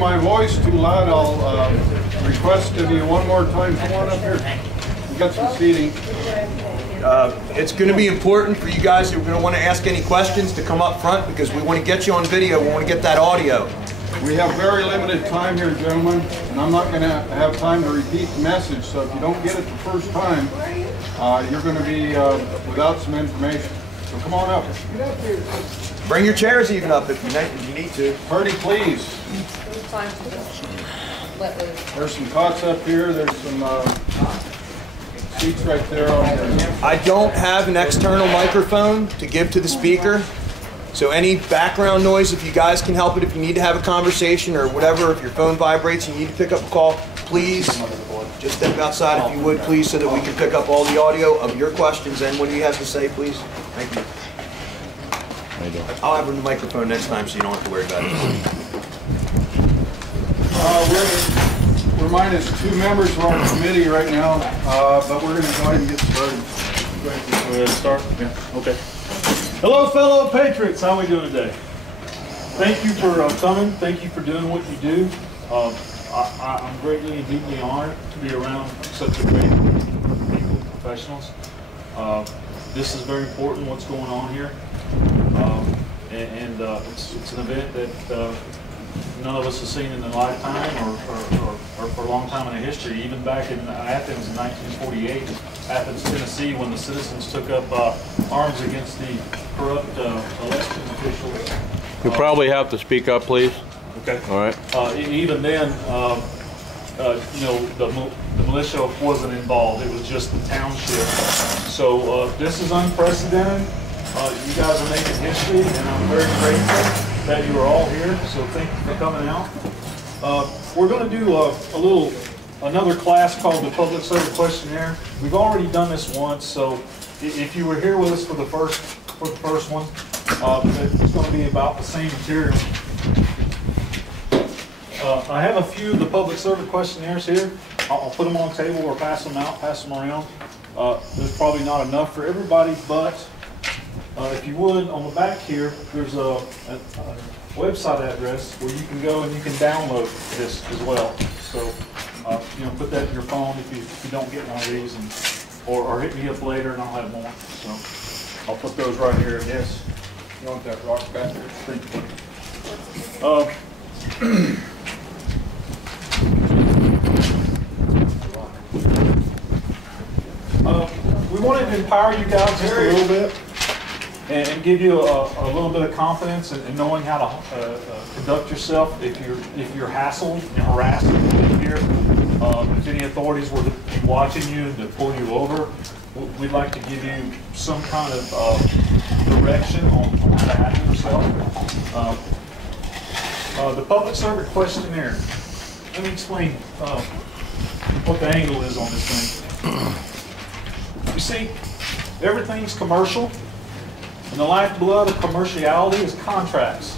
my voice too loud, I'll request of you one more time. Come on up here. We got some seating. It's going to be important for you guys who are going to want to ask any questions to come up front because we want to get you on video. We want to get that audio. We have very limited time here, gentlemen, and I'm not going to have time to repeat the message. So if you don't get it the first time, you're going to be without some information. So come on up. Bring your chairs even up if you need to. Party, please. There's some cots up here. There's some seats right there. I don't have an external microphone to give to the speaker. So any background noise, if you guys can help it, if you need to have a conversation or whatever, if your phone vibrates and you need to pick up a call, please just step outside if you would, please, so that we can pick up all the audio of your questions and what he has to say, please. Thank you. I'll have a microphone next time so you don't have to worry about it. We're minus 2 members of our committee right now, but we're going to go ahead and get started. Go ahead and start? Yeah, okay. Hello, fellow patriots. How are we doing today? Thank you for coming. Thank you for doing what you do. I'm greatly and deeply honored to be around such a great group of people, professionals. This is very important, what's going on here. It's an event that none of us have seen in a lifetime or for a long time in the history. Even back in Athens in 1948, Athens, Tennessee, when the citizens took up arms against the corrupt election officials. You probably have to speak up, please. Okay. All right. Even then, you know, the militia wasn't involved. It was just the township. So this is unprecedented. You guys are making history, and I'm very grateful that you are all here. So thank you for coming out. We're going to do another class called the Public Service Questionnaire. We've already done this once, so if you were here with us for the first one, it's going to be about the same material. I have a few of the public service questionnaires here. I'll put them on the table or pass them out, pass them around. There's probably not enough for everybody, but if you would, on the back here, there's a website address where you can go and you can download this as well. So, you know, put that in your phone if you don't get one of these, or hit me up later and I'll have more. So, I'll put those right here, I guess. You want that rock back there? Thank you. We wanted to empower you guys just a little bit and give you a little bit of confidence in knowing how to conduct yourself if you're hassled and harassed here. If any authorities were to be watching you and to pull you over, we'd like to give you some kind of direction on how to handle yourself. The public service questionnaire. Let me explain what the angle is on this thing. You see, everything's commercial, and the lifeblood of commerciality is contracts.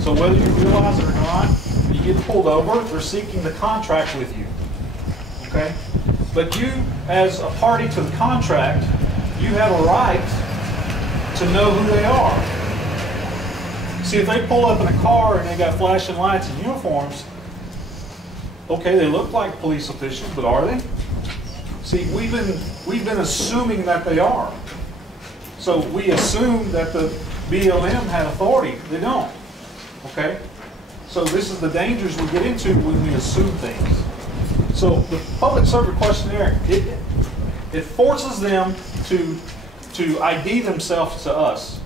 So whether you realize it or not, you get pulled over, they're seeking the contract with you. Okay? But you, as a party to the contract, you have a right to know who they are. See, if they pull up in a car and they got flashing lights and uniforms, okay, they look like police officials, but are they? See, we've been assuming that they are. So we assume that the BLM had authority. They don't. Okay? So this is the dangers we get into when we assume things. So the public service questionnaire, it forces them to ID themselves to us.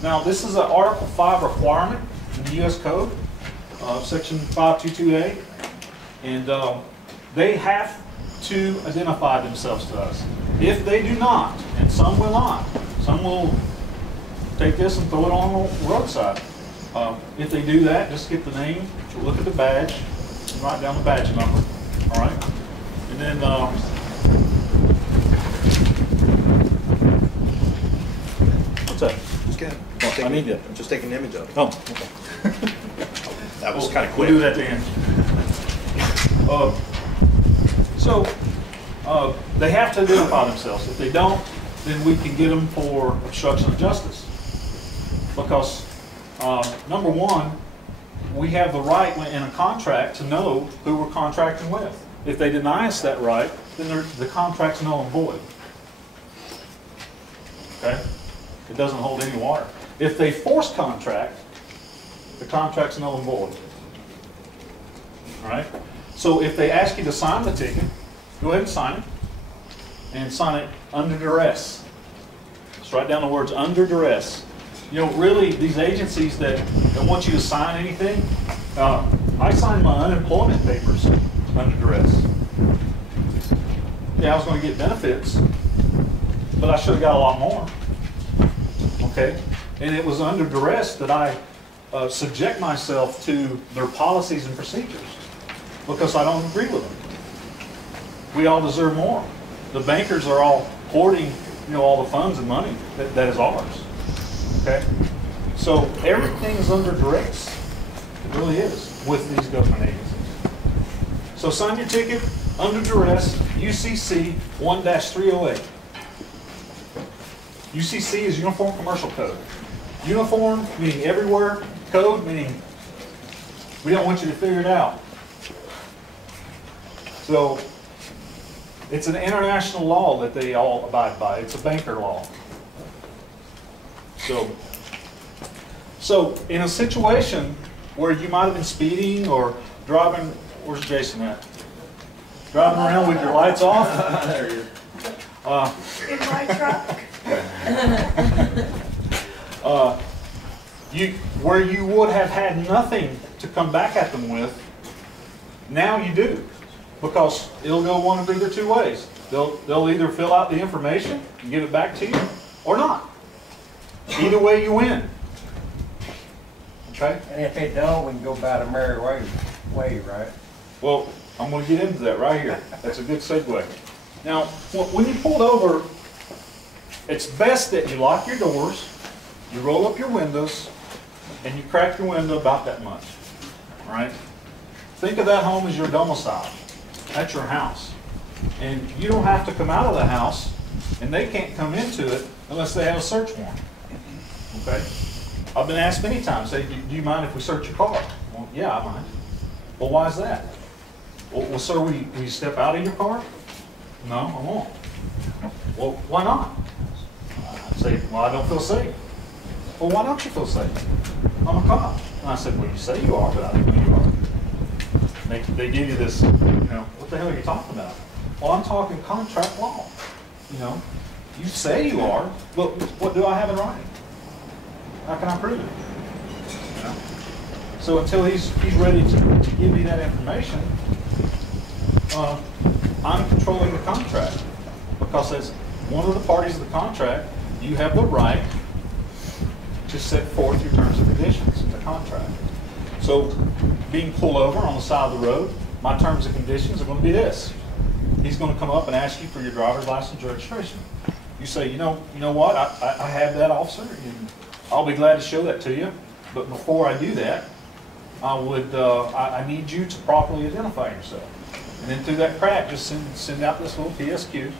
Now this is an Article 5 requirement in the U.S. Code, Section 522A, and they have to identify themselves to us. If they do not, and some will not, some will take this and throw it on the roadside. If they do that, just get the name, look at the badge, and write down the badge number. All right, and then what's that? Just kidding. I need that. I'm just taking an image of it. Oh, okay. That was kind of quick. We'll do that at the end. So they have to identify themselves. If they don't, then we can get them for obstruction of justice. Because number one, we have the right in a contract to know who we're contracting with. If they deny us that right, then the contract's null and void. Okay? It doesn't hold any water. If they force contract, the contract's null and void. All right? So if they ask you to sign the ticket, go ahead and sign it. And sign it under duress. Just write down the words under duress. You know, really, these agencies that want you to sign anything, I signed my unemployment papers under duress. Yeah, I was going to get benefits, but I should have got a lot more. Okay? And it was under duress that I subject myself to their policies and procedures because I don't agree with them. We all deserve more. The bankers are all hoarding, you know, all the funds and money that is ours. Okay? So everything is under duress. It really is with these government agencies. So sign your ticket under duress, UCC 1-308. UCC is Uniform Commercial Code. Uniform meaning everywhere, code meaning we don't want you to figure it out. So it's an international law that they all abide by. It's a banker law. So in a situation where you might have been speeding or driving, where's Jason at? Driving around with your lights off? There you go. In my truck. Where you would have had nothing to come back at them with, now you do. Because it'll go one of either two ways. They'll either fill out the information and give it back to you, or not. Either way you win. Okay? And if they don't, we can go about a merry way, right? Well, I'm going to get into that right here. That's a good segue. Now, when you pulled over, it's best that you lock your doors, you roll up your windows, and you crack your window about that much. All right? Think of that home as your domicile. That's your house. And you don't have to come out of the house, and they can't come into it unless they have a search warrant. Okay? I've been asked many times, say, do you mind if we search your car? Well, yeah, I mind. Well, why is that? Well, sir, will you step out of your car? No, I won't. Well, why not? I say, well, I don't feel safe. Well, why don't you feel safe? I'm a cop. And I said, well, you say you are, but I don't know you are. They give you this, you know, what the hell are you talking about? Well, I'm talking contract law. You know, you say you are, but what do I have in writing? How can I prove it? You know? So until he's ready to give me that information, I'm controlling the contract. Because as one of the parties of the contract, you have the right to set forth your terms and conditions in the contract. So being pulled over on the side of the road, my terms and conditions are going to be this. He's going to come up and ask you for your driver's license registration. You say, you know what, I have that, officer, and I'll be glad to show that to you. But before I do that, I need you to properly identify yourself. And then through that crack, just send out this little PSQ.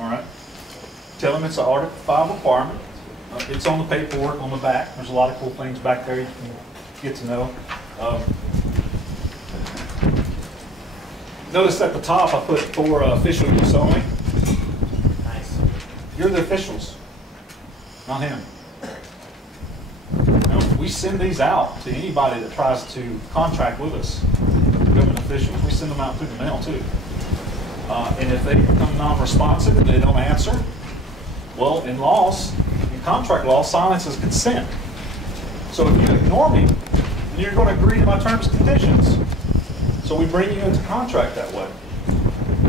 All right. Tell them it's an Article 5 requirement. It's on the paperwork on the back. There's a lot of cool things back there you can get to know. Notice at the top I put for official use only. Nice. You're the officials, not him. Now, we send these out to anybody that tries to contract with us, government officials. We send them out through the mail too. And if they become non-responsive and they don't answer, well, in contract law, silence is consent. So if you ignore me, then you're going to agree to my terms and conditions. So we bring you into contract that way.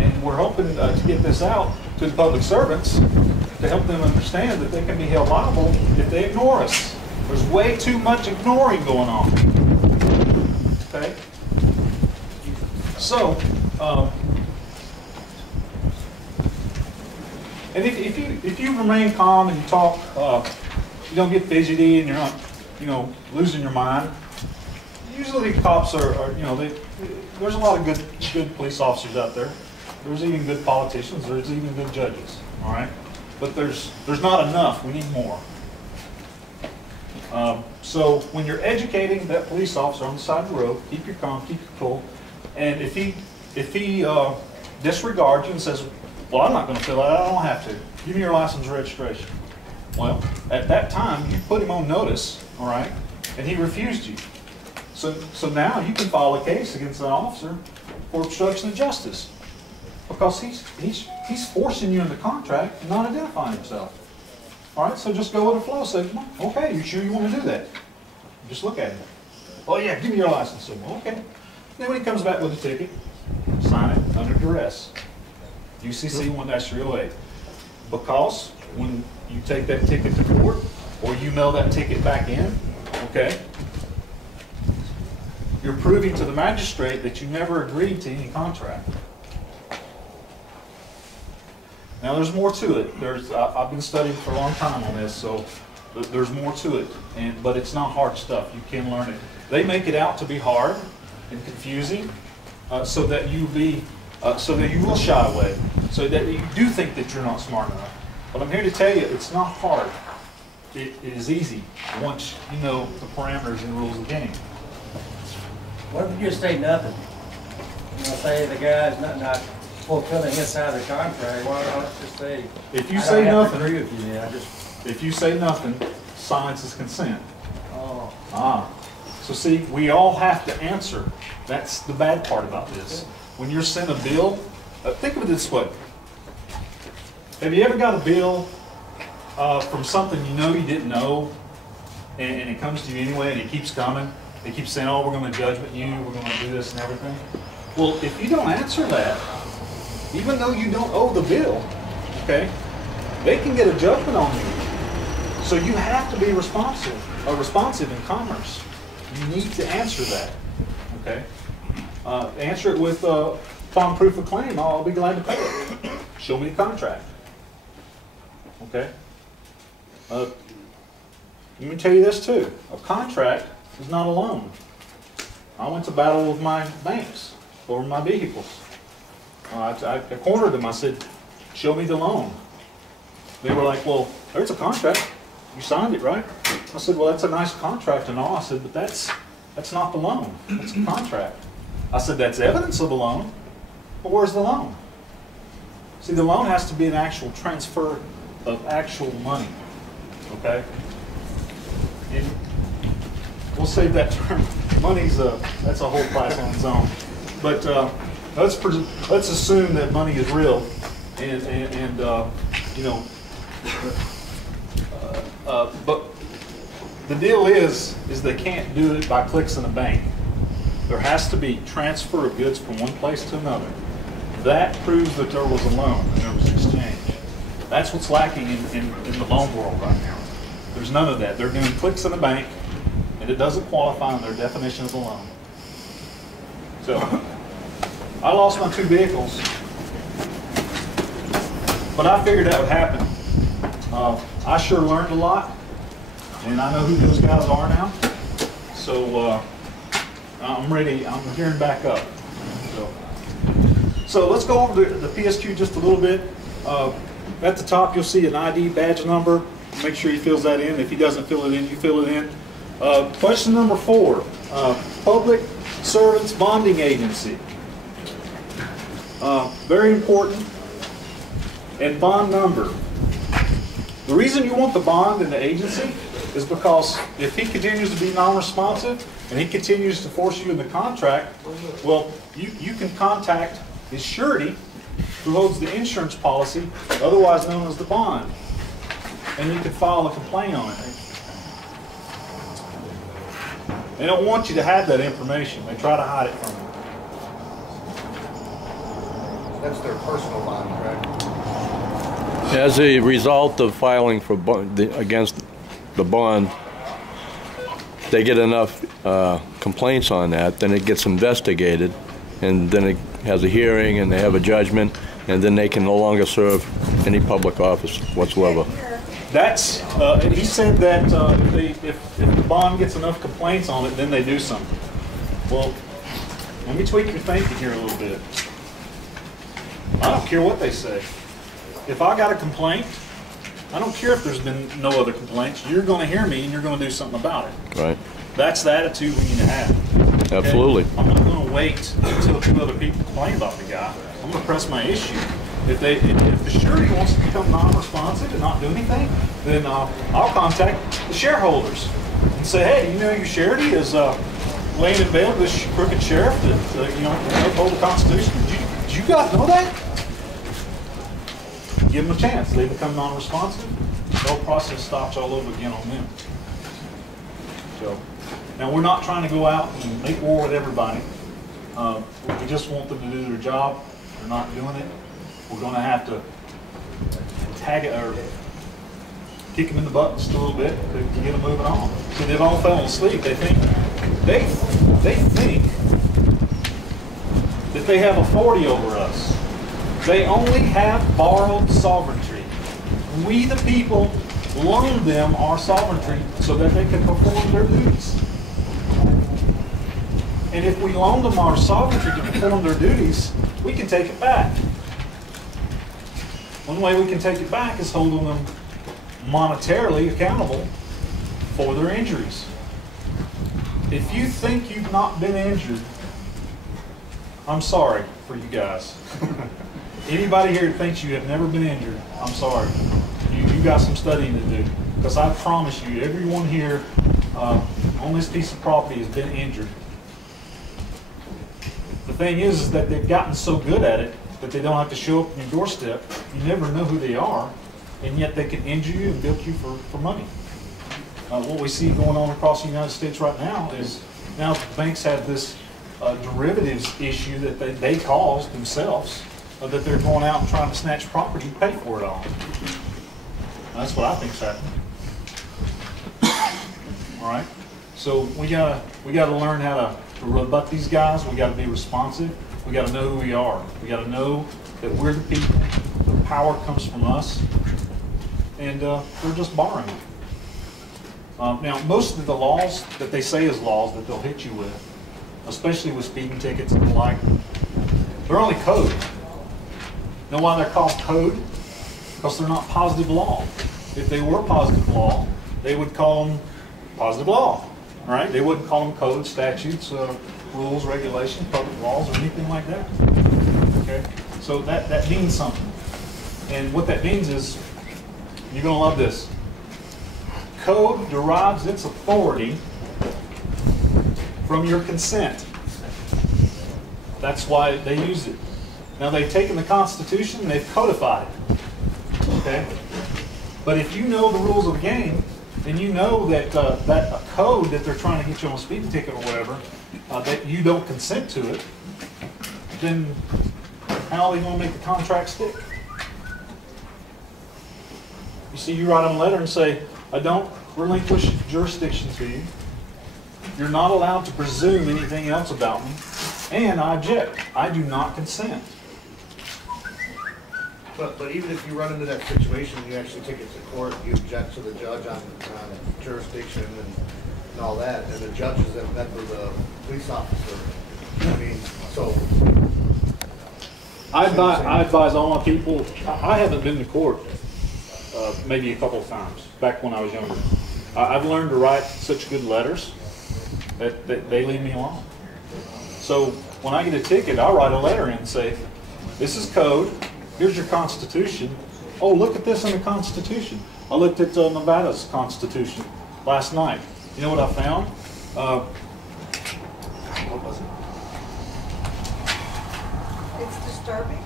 And we're hoping to get this out to the public servants to help them understand that they can be held liable if they ignore us. There's way too much ignoring going on. Okay? So, and if you remain calm and you talk, you don't get fidgety and you're not, losing your mind. Usually cops are there's a lot of good police officers out there. There's even good politicians. There's even good judges. All right, but there's not enough. We need more. So when you're educating that police officer on the side of the road, keep your calm, keep your cool. And if he disregards you and says, well, I'm not going to fill it out, I don't have to. Give me your license and registration. Well, at that time, you put him on notice, all right, and he refused you. So now you can file a case against that officer for obstruction of justice because he's forcing you into contract and not identifying himself. All right, so just go with the flow. Say, okay, you sure you want to do that? Just look at it. Oh yeah, give me your license. So, okay. Then when he comes back with a ticket, sign it under duress. UCC 1-308. Because when you take that ticket to court or you mail that ticket back in, okay, you're proving to the magistrate that you never agreed to any contract. Now there's more to it. I've been studying for a long time on this, so there's more to it. But it's not hard stuff. You can learn it. They make it out to be hard and confusing, so that you will shy away, so that you do think that you're not smart enough. But I'm here to tell you, it's not hard. It is easy once you know the parameters and rules of the game. What if you just say nothing? You know, say the guy's not fulfilling his side of the contract. Why don't I just say? If you say nothing, agree with you, man. if you say nothing, silence is consent. Oh. Ah, so see, we all have to answer. That's the bad part about this. When you're sent a bill, think of it this way. Have you ever got a bill from something you know you didn't know, and it comes to you anyway, and it keeps coming? They keep saying, oh, we're going to judgment you, we're going to do this and everything. Well, if you don't answer that, even though you don't owe the bill, okay, they can get a judgment on you. So you have to be responsive in commerce. You need to answer that, okay? Answer it with upon proof of claim. I'll be glad to pay it. Show me the contract, okay? Let me tell you this too. A contract is not a loan. I went to battle with my banks over my vehicles. I cornered them. I said, show me the loan. They were like, well, there's a contract. You signed it, right? I said, well, that's a nice contract and all. I said, but that's not the loan. It's a contract. I said, that's evidence of a loan, but where's the loan? See, the loan has to be an actual transfer of actual money, okay? And we'll save that term. Money's that's a whole class on its own. But let's assume that money is real, and you know. But the deal is they can't do it by clicks in a bank. There has to be transfer of goods from one place to another. That proves that there was a loan and there was exchange. That's what's lacking in the loan world right now. There's none of that. They're doing clicks in a bank, and it doesn't qualify in their definition of a loan. So, I lost my 2 vehicles, but I figured that would happen. I sure learned a lot, and I know who those guys are now. So I'm ready. I'm gearing back up. So let's go over the PSQ just a little bit. At the top, you'll see an ID badge number. Make sure he fills that in. If he doesn't fill it in, you fill it in. Question number 4: Public Servants Bonding Agency. Very important. And bond number. The reason you want the bond in the agency is because if he continues to be non-responsive and he continues to force you in the contract, well, you can contact his surety, who holds the insurance policy, otherwise known as the bond, and you can file a complaint on it. They don't want you to have that information. They try to hide it from you. That's their personal bond, correct? As a result of filing for against the bond, they get enough complaints on that, then it gets investigated, and then it has a hearing, and they have a judgment, and then they can no longer serve any public office whatsoever. That's, he said that if the bond gets enough complaints on it, then they do something. Well, let me tweak your thinking here a little bit. I don't care what they say. If I got a complaint I don't care if there's been no other complaints. You're going to hear me and you're going to do something about it. Right. That's the attitude we need to have. Okay? Absolutely. I'm not going to wait until 2 other people complain about the guy. I'm going to press my issue. If the surety wants to become non-responsive and not do anything, then I'll contact the shareholders and say, hey, you know, your surety is laying in bed with this crooked sheriff that you know, uphold the Constitution. Did you guys know that? Give them a chance. They become non-responsive. The whole process stops all over again on them. So, now we're not trying to go out and make war with everybody. We just want them to do their job. They're not doing it. We're going to have to tag it or kick them in the butt just a little bit to get them moving on. See, they've all fallen asleep. They think that they have authority over us. They only have borrowed sovereignty. We, the people, loan them our sovereignty so that they can perform their duties. And if we loan them our sovereignty to perform their duties, we can take it back. One way we can take it back is holding them monetarily accountable for their injuries. If you think you've not been injured, I'm sorry for you guys. Anybody here that thinks you have never been injured, I'm sorry. You got some studying to do. Because I promise you, everyone here on this piece of property has been injured. The thing is that they've gotten so good at it that they don't have to show up on your doorstep. You never know who they are, and yet they can injure you and bilk you for money. What we see going on across the United States right now is now banks have this derivatives issue that they caused themselves, that they're going out and trying to snatch property and pay for it all. That's what I think's happening. All right, so we gotta learn how to rebut these guys. We gotta be responsive. We gotta know who we are. We gotta know that we're the people. The power comes from us, and they're just borrowing it. Now, most of the laws that they say is laws that they'll hit you with, especially with speeding tickets and the like, they're only code. You know why they're called code? Because they're not positive law. If they were positive law, they would call them positive law, right? They wouldn't call them code, statutes, rules, regulations, public laws, or anything like that. Okay, so that means something. And what that means is, you're going to love this. Code derives its authority from your consent. That's why they use it. Now they've taken the Constitution and they've codified it. Okay? But if you know the rules of the game, then you know that that a code that they're trying to get you on a speeding ticket or whatever, that you don't consent to it, then how are they going to make the contract stick? You see, you write them a letter and say, I don't relinquish jurisdiction to you. You're not allowed to presume anything else about me. And I object. I do not consent. But even if you run into that situation, you actually take it to court, you object to the judge on jurisdiction and all that, and the judge is then met with a police officer. I mean, so... I advise all my people, I haven't been to court maybe a couple of times, back when I was younger. I've learned to write such good letters that they leave me alone. So when I get a ticket, I'll write a letter in and say, this is code, here's your Constitution. Oh, look at this in the Constitution. I looked at Nevada's Constitution last night. You know what I found? What was it? It's disturbing.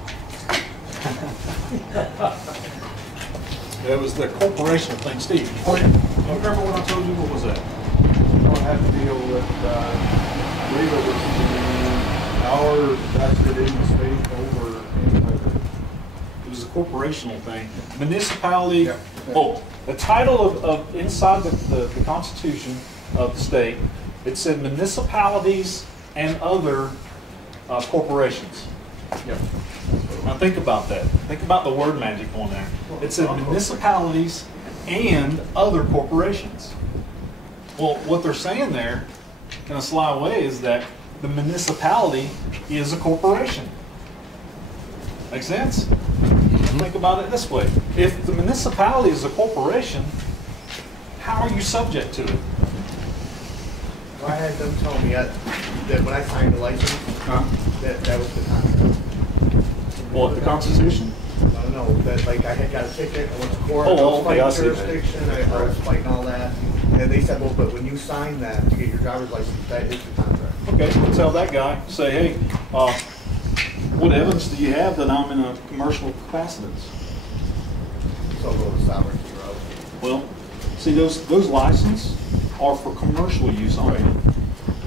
It was the corporational thing. Steve, you remember what I told you? What was that? You don't have to deal with legal our vested in the state over anything. It was a corporational thing. Municipality. Yeah. Oh, the title of inside the Constitution of the state, it said municipalities and other corporations. Yeah. Now think about that. Think about the word magic on there. It said municipalities and other corporations. Well, what they're saying there, in a sly way, is that the municipality is a corporation. Make sense? Think about it this way. If the municipality is a corporation, how are you subject to it? Well, I had them tell me that when I signed the license, that was the contract. What, the Constitution? I don't know, that like I had got a ticket, I went to court, Oh, I was okay, I fighting see that. jurisdiction, I was fighting all that. And they said, well, but when you sign that to get your driver's license, that is the contract. Okay, we'll tell that guy, say, hey, what evidence do you have that I'm in a commercial capacitance? So go the sovereignty route. Well, see, those licenses are for commercial use only.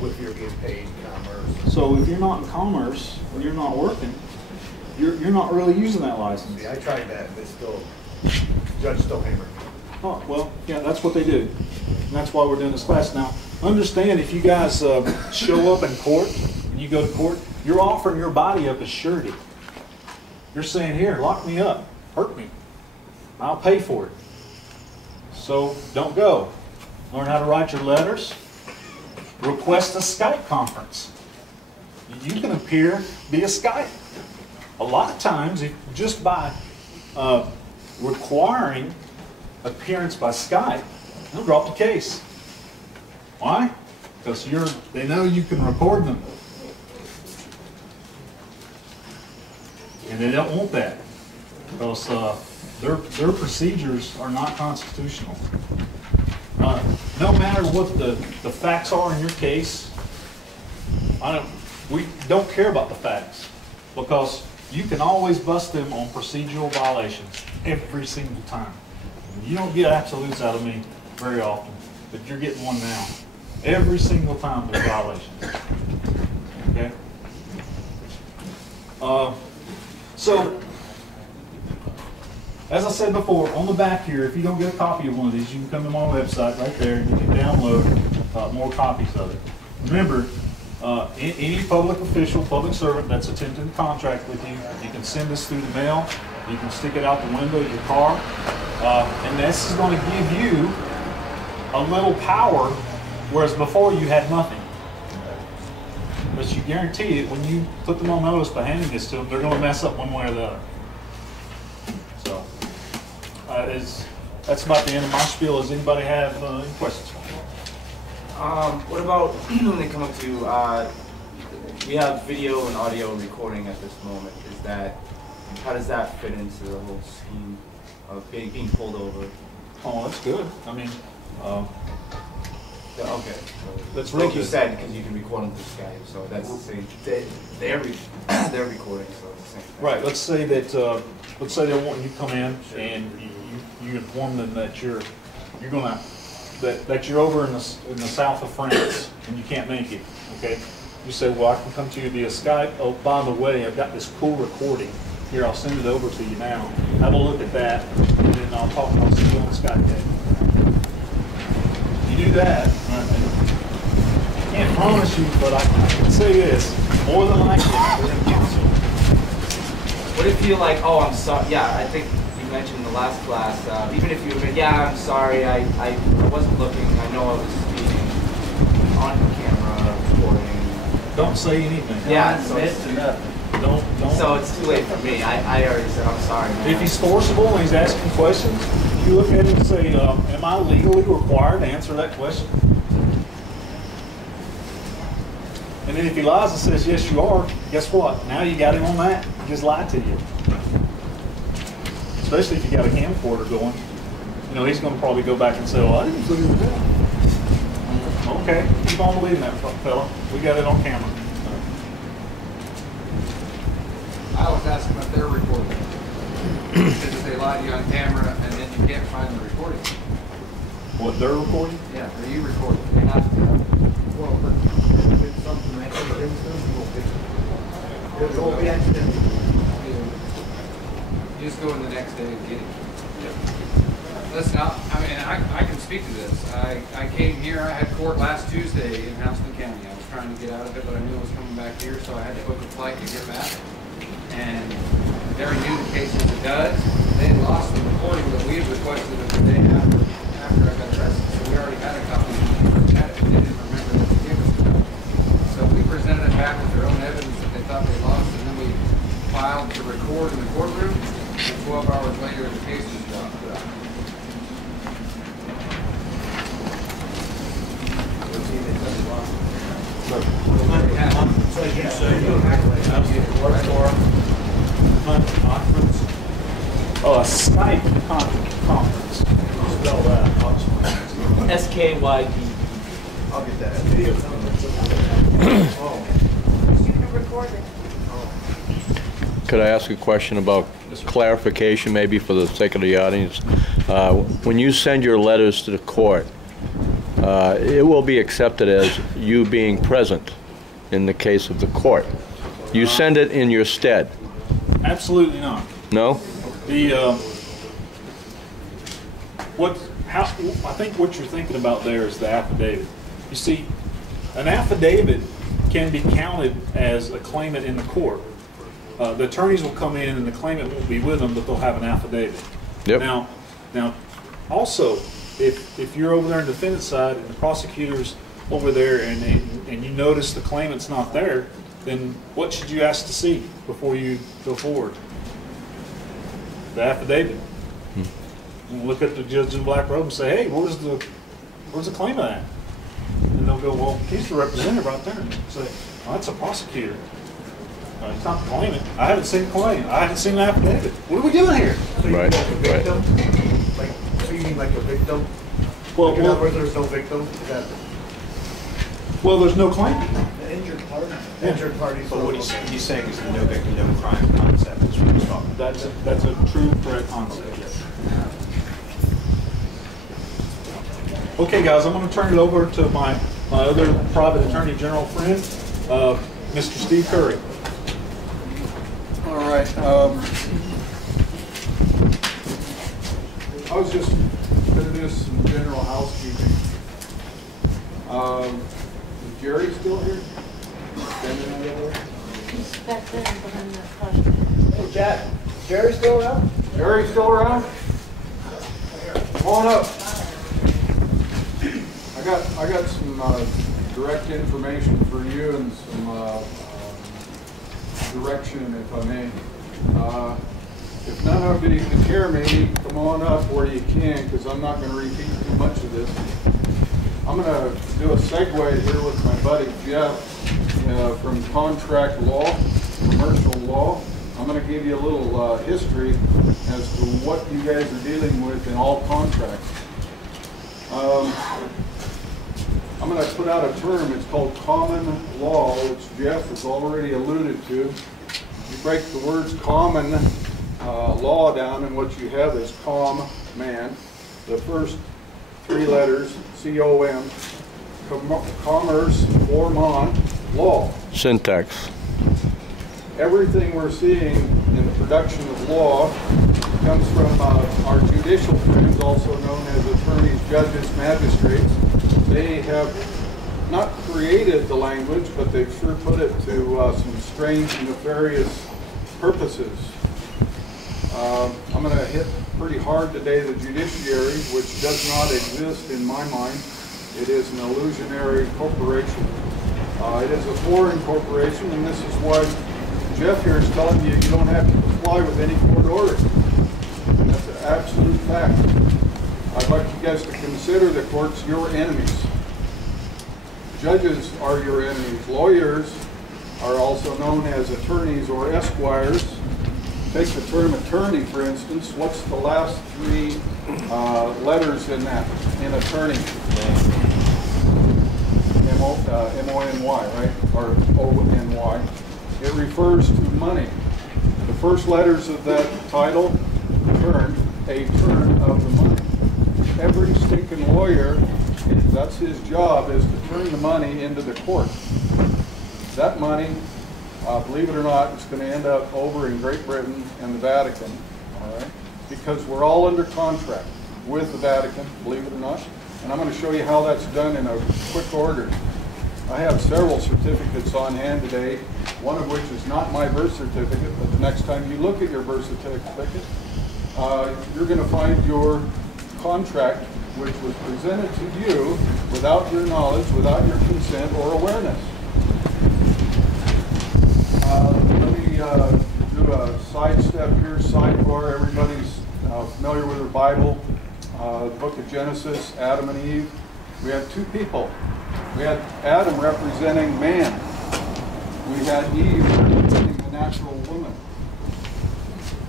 If you're getting paid commerce. So if you're not in commerce, or you're not working, you're not really using that license. See, I tried that, and it's still, judge still hammered me. Oh, well, yeah, that's what they do. And that's why we're doing this class. Now, understand if you guys show up in court, and you go to court, you're offering your body up as surety. You're saying, here, lock me up, hurt me. I'll pay for it. So don't go. Learn how to write your letters. Request a Skype conference. You can appear via Skype. A lot of times, just by requiring appearance by Skype, they'll drop the case. Why? Because they know you can record them. And they don't want that. Because their procedures are not constitutional. No matter what the facts are in your case, we don't care about the facts. Because you can always bust them on procedural violations every single time. You don't get absolutes out of me very often, but you're getting one now. Every single time there's violations. Okay? So, as I said before, on the back here, if you don't get a copy of one of these, you can come to my website right there and you can download more copies of it. Remember, any public official, public servant that's attempting to contract with you, you can send this through the mail, you can stick it out the window of your car, and this is going to give you a little power, whereas before you had nothing. But you guarantee it, when you put them on notice by handing this to them, they're going to mess up one way or the other. So, that's about the end of my spiel. Does anybody have any questions? What about when they come up to, we have video and audio recording at this moment. How does that fit into the whole scheme of being pulled over? Oh, that's good. I mean, Okay. that's Like real you good. said, because you can record them through Skype, so that's the same. They're recording, so it's the same thing. Right. Let's say that let's say they want you to come in and you inform them that you're gonna that you're over in the south of France and you can't make it. Okay. You say, well, I can come to you via Skype. Oh, by the way, I've got this cool recording. Here, I'll send it over to you now. Have a look at that, and then I'll see you on Skype day. You do that. I can't promise you, but I can say this: more than likely, we're going to cancel. What if you like, oh, I'm sorry, yeah, I think you mentioned in the last class, even if you admit, yeah, I'm sorry, I wasn't looking, I know I was speaking on camera, recording. Don't say anything. Yeah, so Admit to nothing. Don't. So it's too late for me. I already said I'm sorry, man. If he's forcible and he's asking questions, you look at him and say, am I legally required to answer that question? And then if he lies and says, yes, you are, guess what? Now you got him on that. He just lied to you. Especially if you got a camcorder going. You know, he's going to probably go back and say, well, I didn't look at that. Okay, keep on believing that, fella. We got it on camera. I always ask them if they're recording. Because if they lie to you on camera and then you can't find the recording. What, they're recording? Yeah, are you recording? You're not, Well, but if it's something that happens, you will fix it. It won't be accidental. You just go in the next day and get it. Listen, I can speak to this. I came here, I had court last Tuesday in Houston County. I was trying to get out of it, but I knew I was coming back here, so I had to book a flight to get back. And they already knew the case as it does. They had lost the recording that we had requested of the day after I got arrested. So we already had a copy. We had it, but they didn't remember that they gave us a copy. So we presented it back with their own evidence that they thought they lost, and then we filed to record in the courtroom. And 12 hours later, the case was dropped. So you say you work for conference? Oh, a Skype conference. Spell that. SKYD. I'll get that. You can record it. Could I ask a question about clarification, maybe for the sake of the audience? When you send your letters to the court, it will be accepted as you being present in the case of the court. You send it in your stead. Absolutely not. No? The I think what you're thinking about there is the affidavit. You see, an affidavit can be counted as a claimant in the court. The attorneys will come in and the claimant won't be with them, but they'll have an affidavit. Yep. Now, also, if you're over there on the defendant's side and the prosecutor's over there and you notice the claimant's not there, then what should you ask to see before you go forward? The affidavit. And look at the judge in the black robe and say, hey, where's the claimant at? And they'll go, well, he's the representative right there. And say, oh, that's a prosecutor. It's not the claimant. I haven't seen the claimant. I haven't seen the affidavit. What are we doing here? So you Right, mean like a victim? Like, so you mean like a victim? Well, Like in other words, there's no victim? Is that there's no claimant. injured party? Injured party. But what he's saying is the no victim, no crime concept is what he's talking about. That's a true, correct concept, yes. Okay, guys, I'm going to turn it over to my other private attorney general friend, Mr. Steve Curry. All right. I was just going to do some general housekeeping. Is Jerry still here? Standing over there? He's back there behind that closet. Hey, Jack, Jerry still around? Jerry still around? Come on up. I got some direct information for you and some direction, if I may. If none of you can hear me, come on up where you can, because I'm not going to repeat too much of this. I'm going to do a segue here with my buddy Jeff from contract law, commercial law. I'm going to give you a little history as to what you guys are dealing with in all contracts. I'm going to put out a term, it's called common law, which Jeff has already alluded to. You break the words common law down, and what you have is man, the first three letters, C-O-M, commerce, or mon, law. Syntax. Everything we're seeing in the production of law comes from our judicial friends, also known as attorneys, judges, magistrates. They have not created the language, but they've sure put it to some strange and nefarious purposes. I'm going to hit pretty hard today the judiciary, which does not exist in my mind. It is an illusionary corporation. It is a foreign corporation, and this is why Jeff here is telling you you don't have to comply with any court order. That's an absolute fact. I'd like you guys to consider the courts your enemies. Judges are your enemies. Lawyers are also known as attorneys or esquires. Take the term attorney, for instance. What's the last three letters in that, in attorney? M-O-N-Y, right? Or O-N-Y. It refers to money. The first letters of that title, turn, a turn of the money. Every stinking lawyer, that's his job, is to turn the money into the court. That money, believe it or not, is going to end up over in Great Britain and the Vatican, all right? Because we're all under contract with the Vatican, believe it or not. And I'm going to show you how that's done in a quick order. I have several certificates on hand today, one of which is not my birth certificate, but the next time you look at your birth certificate, you're going to find your contract, which was presented to you without your knowledge, without your consent or awareness. Let me do a sidestep here, sidebar, everybody. Genesis, Adam and Eve, we had two people. We had Adam representing man. We had Eve representing the natural woman.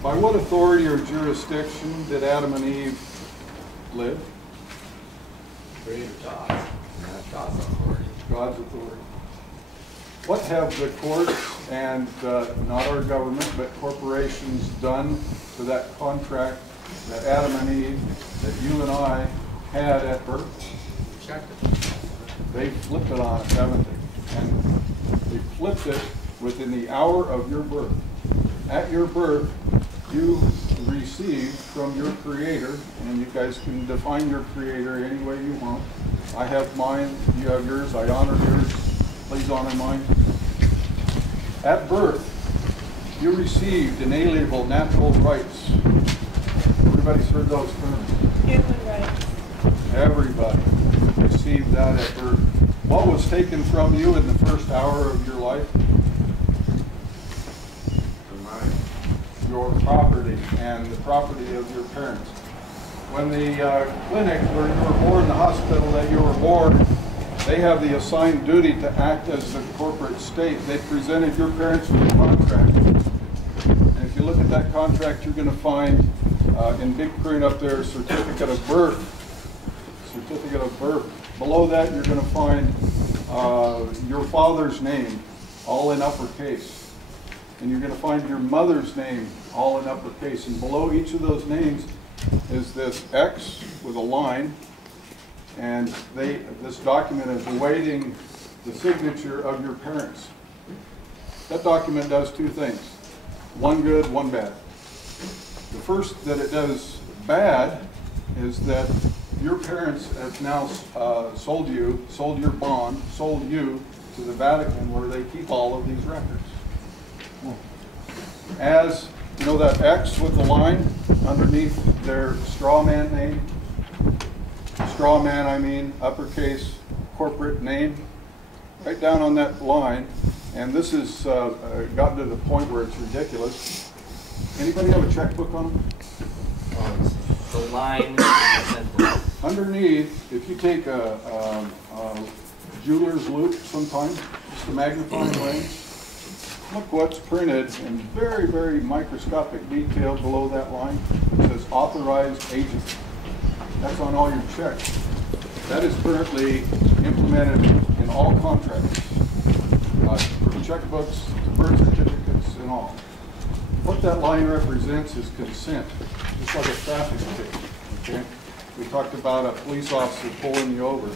By what authority or jurisdiction did Adam and Eve live? Creator God. God's authority. God's authority. What have the courts and not our government, but corporations done to that contract that Adam and Eve, that you and I had at birth? Checked it. They flipped it on us, haven't they? And they flipped it within the hour of your birth. At your birth, you received from your Creator, and you guys can define your Creator any way you want. I have mine, you have yours, I honor yours, please honor mine. At birth, you received inalienable natural rights. Everybody's heard those terms. Human rights. Everybody received that at birth. What was taken from you in the first hour of your life? Your property and the property of your parents. When the clinic where you were born, the hospital that you were born, they have the assigned duty to act as the corporate state. They presented your parents with a contract. And if you look at that contract, you're going to find in big print up there, certificate of birth. Certificate of birth. Below that, you're going to find your father's name, all in uppercase. And you're going to find your mother's name, all in uppercase. And below each of those names is this X with a line. And this document is awaiting the signature of your parents. That document does two things. One good, one bad. The first that it does bad is that your parents have now sold your bond, sold you to the Vatican where they keep all of these records. As, you know that X with the line underneath their straw man name? Straw man, I mean, uppercase corporate name, right down on that line. And this has gotten to the point where it's ridiculous. Anybody have a checkbook on them? The line in the sentence. Underneath, if you take a jeweler's loupe sometime, just a magnifying lens, look what's printed in very, very microscopic detail below that line. It says authorized agent. That's on all your checks. That is currently implemented in all contracts, from checkbooks to birth certificates and all. What that line represents is consent, just like a traffic ticket. Okay? We talked about a police officer pulling you over.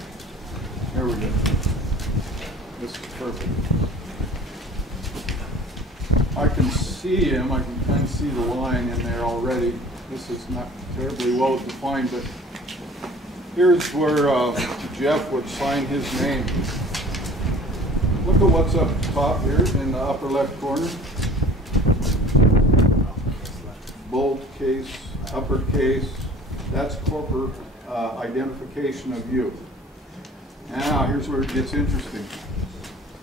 Here we go. This is perfect. I can see him. I can kind of see the line in there already. This is not terribly well defined, but here's where Jeff would sign his name. Look at what's up top here in the upper left corner. Bold case, uppercase. That's corporate identification of you. Now, here's where it gets interesting.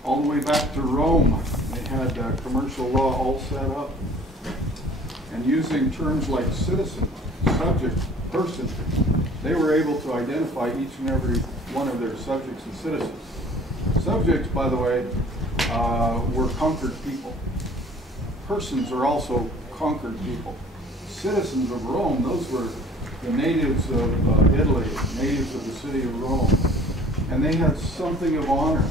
All the way back to Rome, they had commercial law all set up. And using terms like citizen, subject, person, they were able to identify each and every one of their subjects and citizens. Subjects, by the way, were conquered people. Persons are also conquered people. Citizens of Rome, those were the natives of Italy, natives of the city of Rome. And they had something of honor.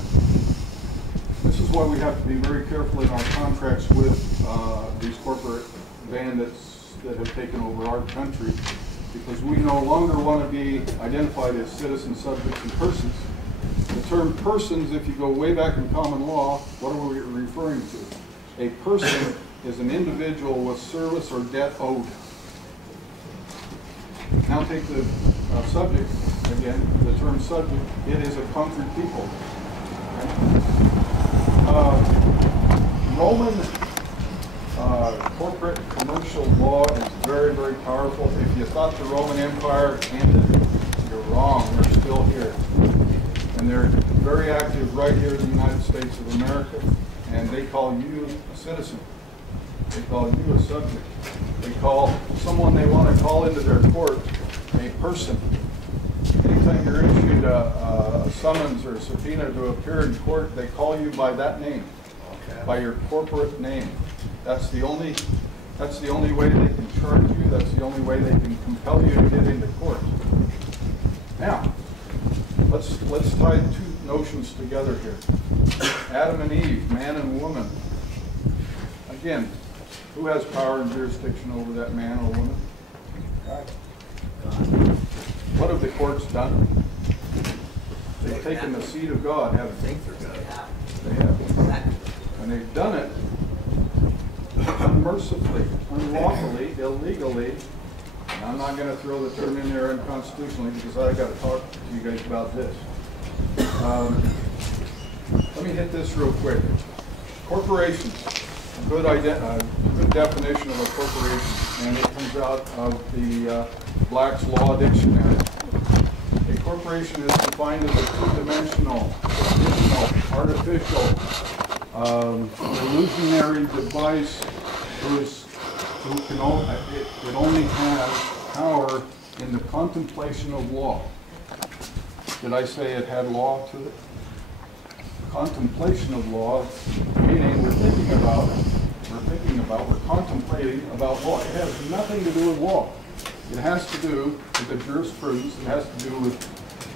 This is why we have to be very careful in our contracts with these corporate bandits that have taken over our country, because we no longer want to be identified as citizens, subjects, and persons. The term persons, if you go way back in common law, what are we referring to? A person is an individual with service or debt owed. Now take the subject again, the term subject. It is a conquered people. Roman corporate commercial law is very, very powerful. If you thought the Roman Empire ended, you're wrong. They're still here. And they're very active right here in the United States of America. And they call you a citizen. They call you a subject. They call someone they want to call into their court a person. time you're issued a summons or a subpoena to appear in court, they call you by that name, by your corporate name. That's the only way they can charge you. That's the only way they can compel you to get into court. Now, let's tie two notions together here. Adam and Eve, man and woman. Again, who has power and jurisdiction over that man or woman? God. What have the courts done? They've taken the seat of God, haven't they? They have. And they've done it unmercifully, unlawfully, illegally. And I'm not going to throw the term in there unconstitutionally because I've got to talk to you guys about this. Let me hit this real quick. Corporations. Good definition of a corporation, and it comes out of the Black's Law Dictionary. A corporation is defined as a two-dimensional, additional, artificial, illusionary device it only has power in the contemplation of law. Did I say it had law to it? Contemplation of law, meaning we're contemplating about law. It has nothing to do with law. It has to do with the jurisprudence. It has to do with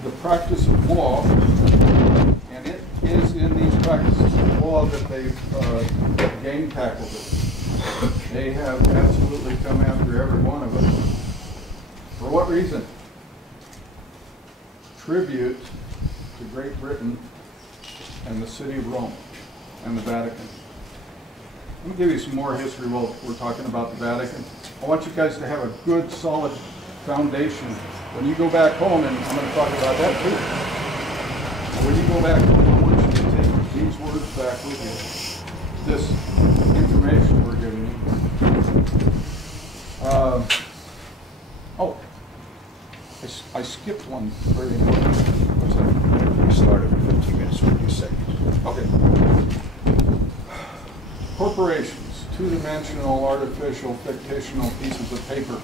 the practice of law, and it is in these practices of law that they've game tackled it. They have absolutely come after every one of us. For what reason? Tribute to Great Britain and the city of Rome and the Vatican. Let me give you some more history while we're talking about the Vatican. I want you guys to have a good, solid foundation. When you go back home, and I'm going to talk about that too. When you go back home, I want you to take these words back with you. This information we're giving you. I skipped one very important. What's that? We started with 15 minutes, 50 seconds. Okay. Corporations, two-dimensional, artificial, fictional pieces of paper.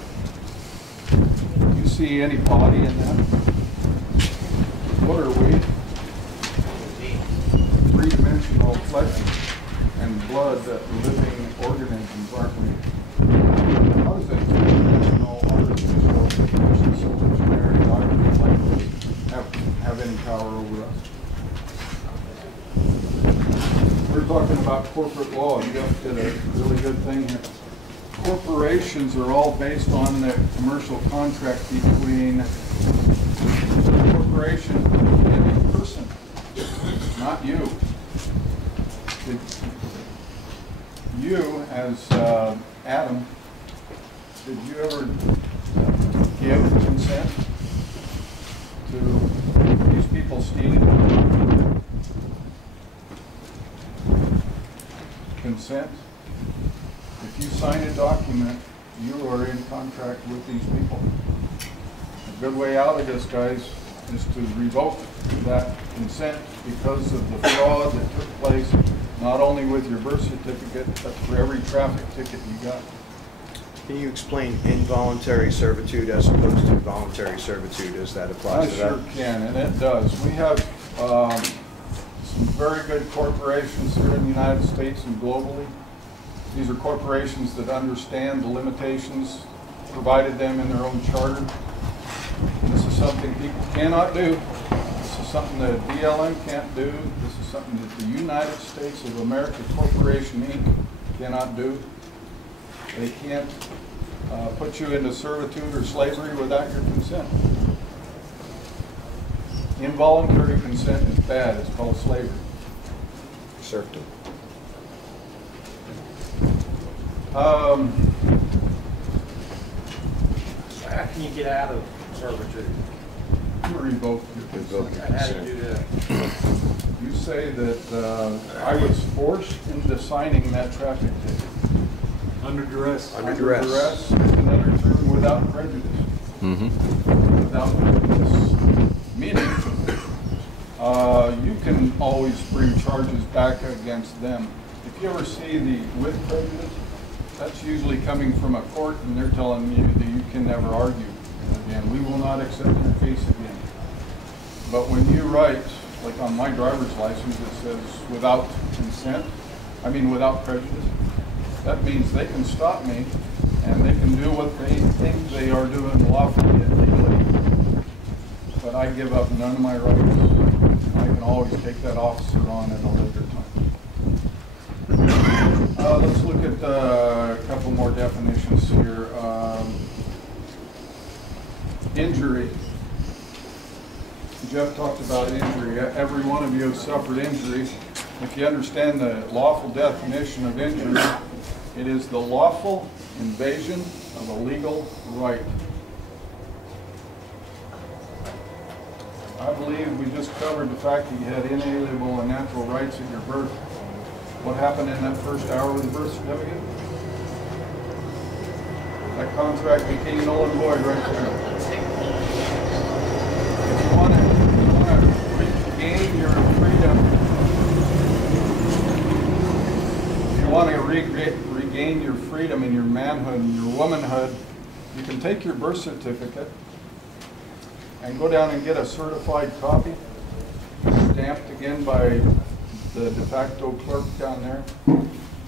Do you see any body in that? What are we? Three-dimensional flesh and blood, living organisms, aren't we? How does a two-dimensional, artificial, fictitious, illusionary document like this have any power over us? We're talking about corporate law. You guys did a really good thing here. Corporations are all based on the commercial contract between a corporation and a person, not you. You, as Adam, did you ever give consent to these people stealing? Consent? If you sign a document, you are in contract with these people. A good way out of this, guys, is to revoke that consent because of the fraud that took place, not only with your birth certificate, but for every traffic ticket you got. Can you explain involuntary servitude as opposed to voluntary servitude as that applies to that? I sure can, and it does. We have some very good corporations here in the United States and globally. These are corporations that understand the limitations provided them in their own charter. And this is something people cannot do. This is something that BLM can't do. This is something that the United States of America Corporation, Inc. cannot do. They can't put you into servitude or slavery without your consent. Involuntary consent is bad. It's called slavery. Serfdom. How can you get out of servitude? You revoke your consent. How do you do that? You say that I was forced into signing that traffic ticket. Under duress. Under duress. Duress is another term, without prejudice. Mm-hmm. Without prejudice. Meaning, you can always bring charges back against them. If you ever see the with prejudice, that's usually coming from a court and they're telling you that you can never argue again. We will not accept your case again. But when you write, like on my driver's license, it says without consent, without prejudice, that means they can stop me and they can do what they think they are doing lawfully and legally. But I give up none of my rights. I can always take that officer on at a later time. Let's look at a couple more definitions here. Injury. Jeff talked about injury. Every one of you has suffered injury. If you understand the lawful definition of injury, it is the lawful invasion of a legal right. I believe we just covered the fact that you had inalienable and natural rights at your birth. What happened in that first hour with the birth certificate? That contract became null and void right there. If you want to regain your freedom, if you want to regain your freedom and your manhood and your womanhood, you can take your birth certificate and go down and get a certified copy, stamped again by the de facto clerk down there.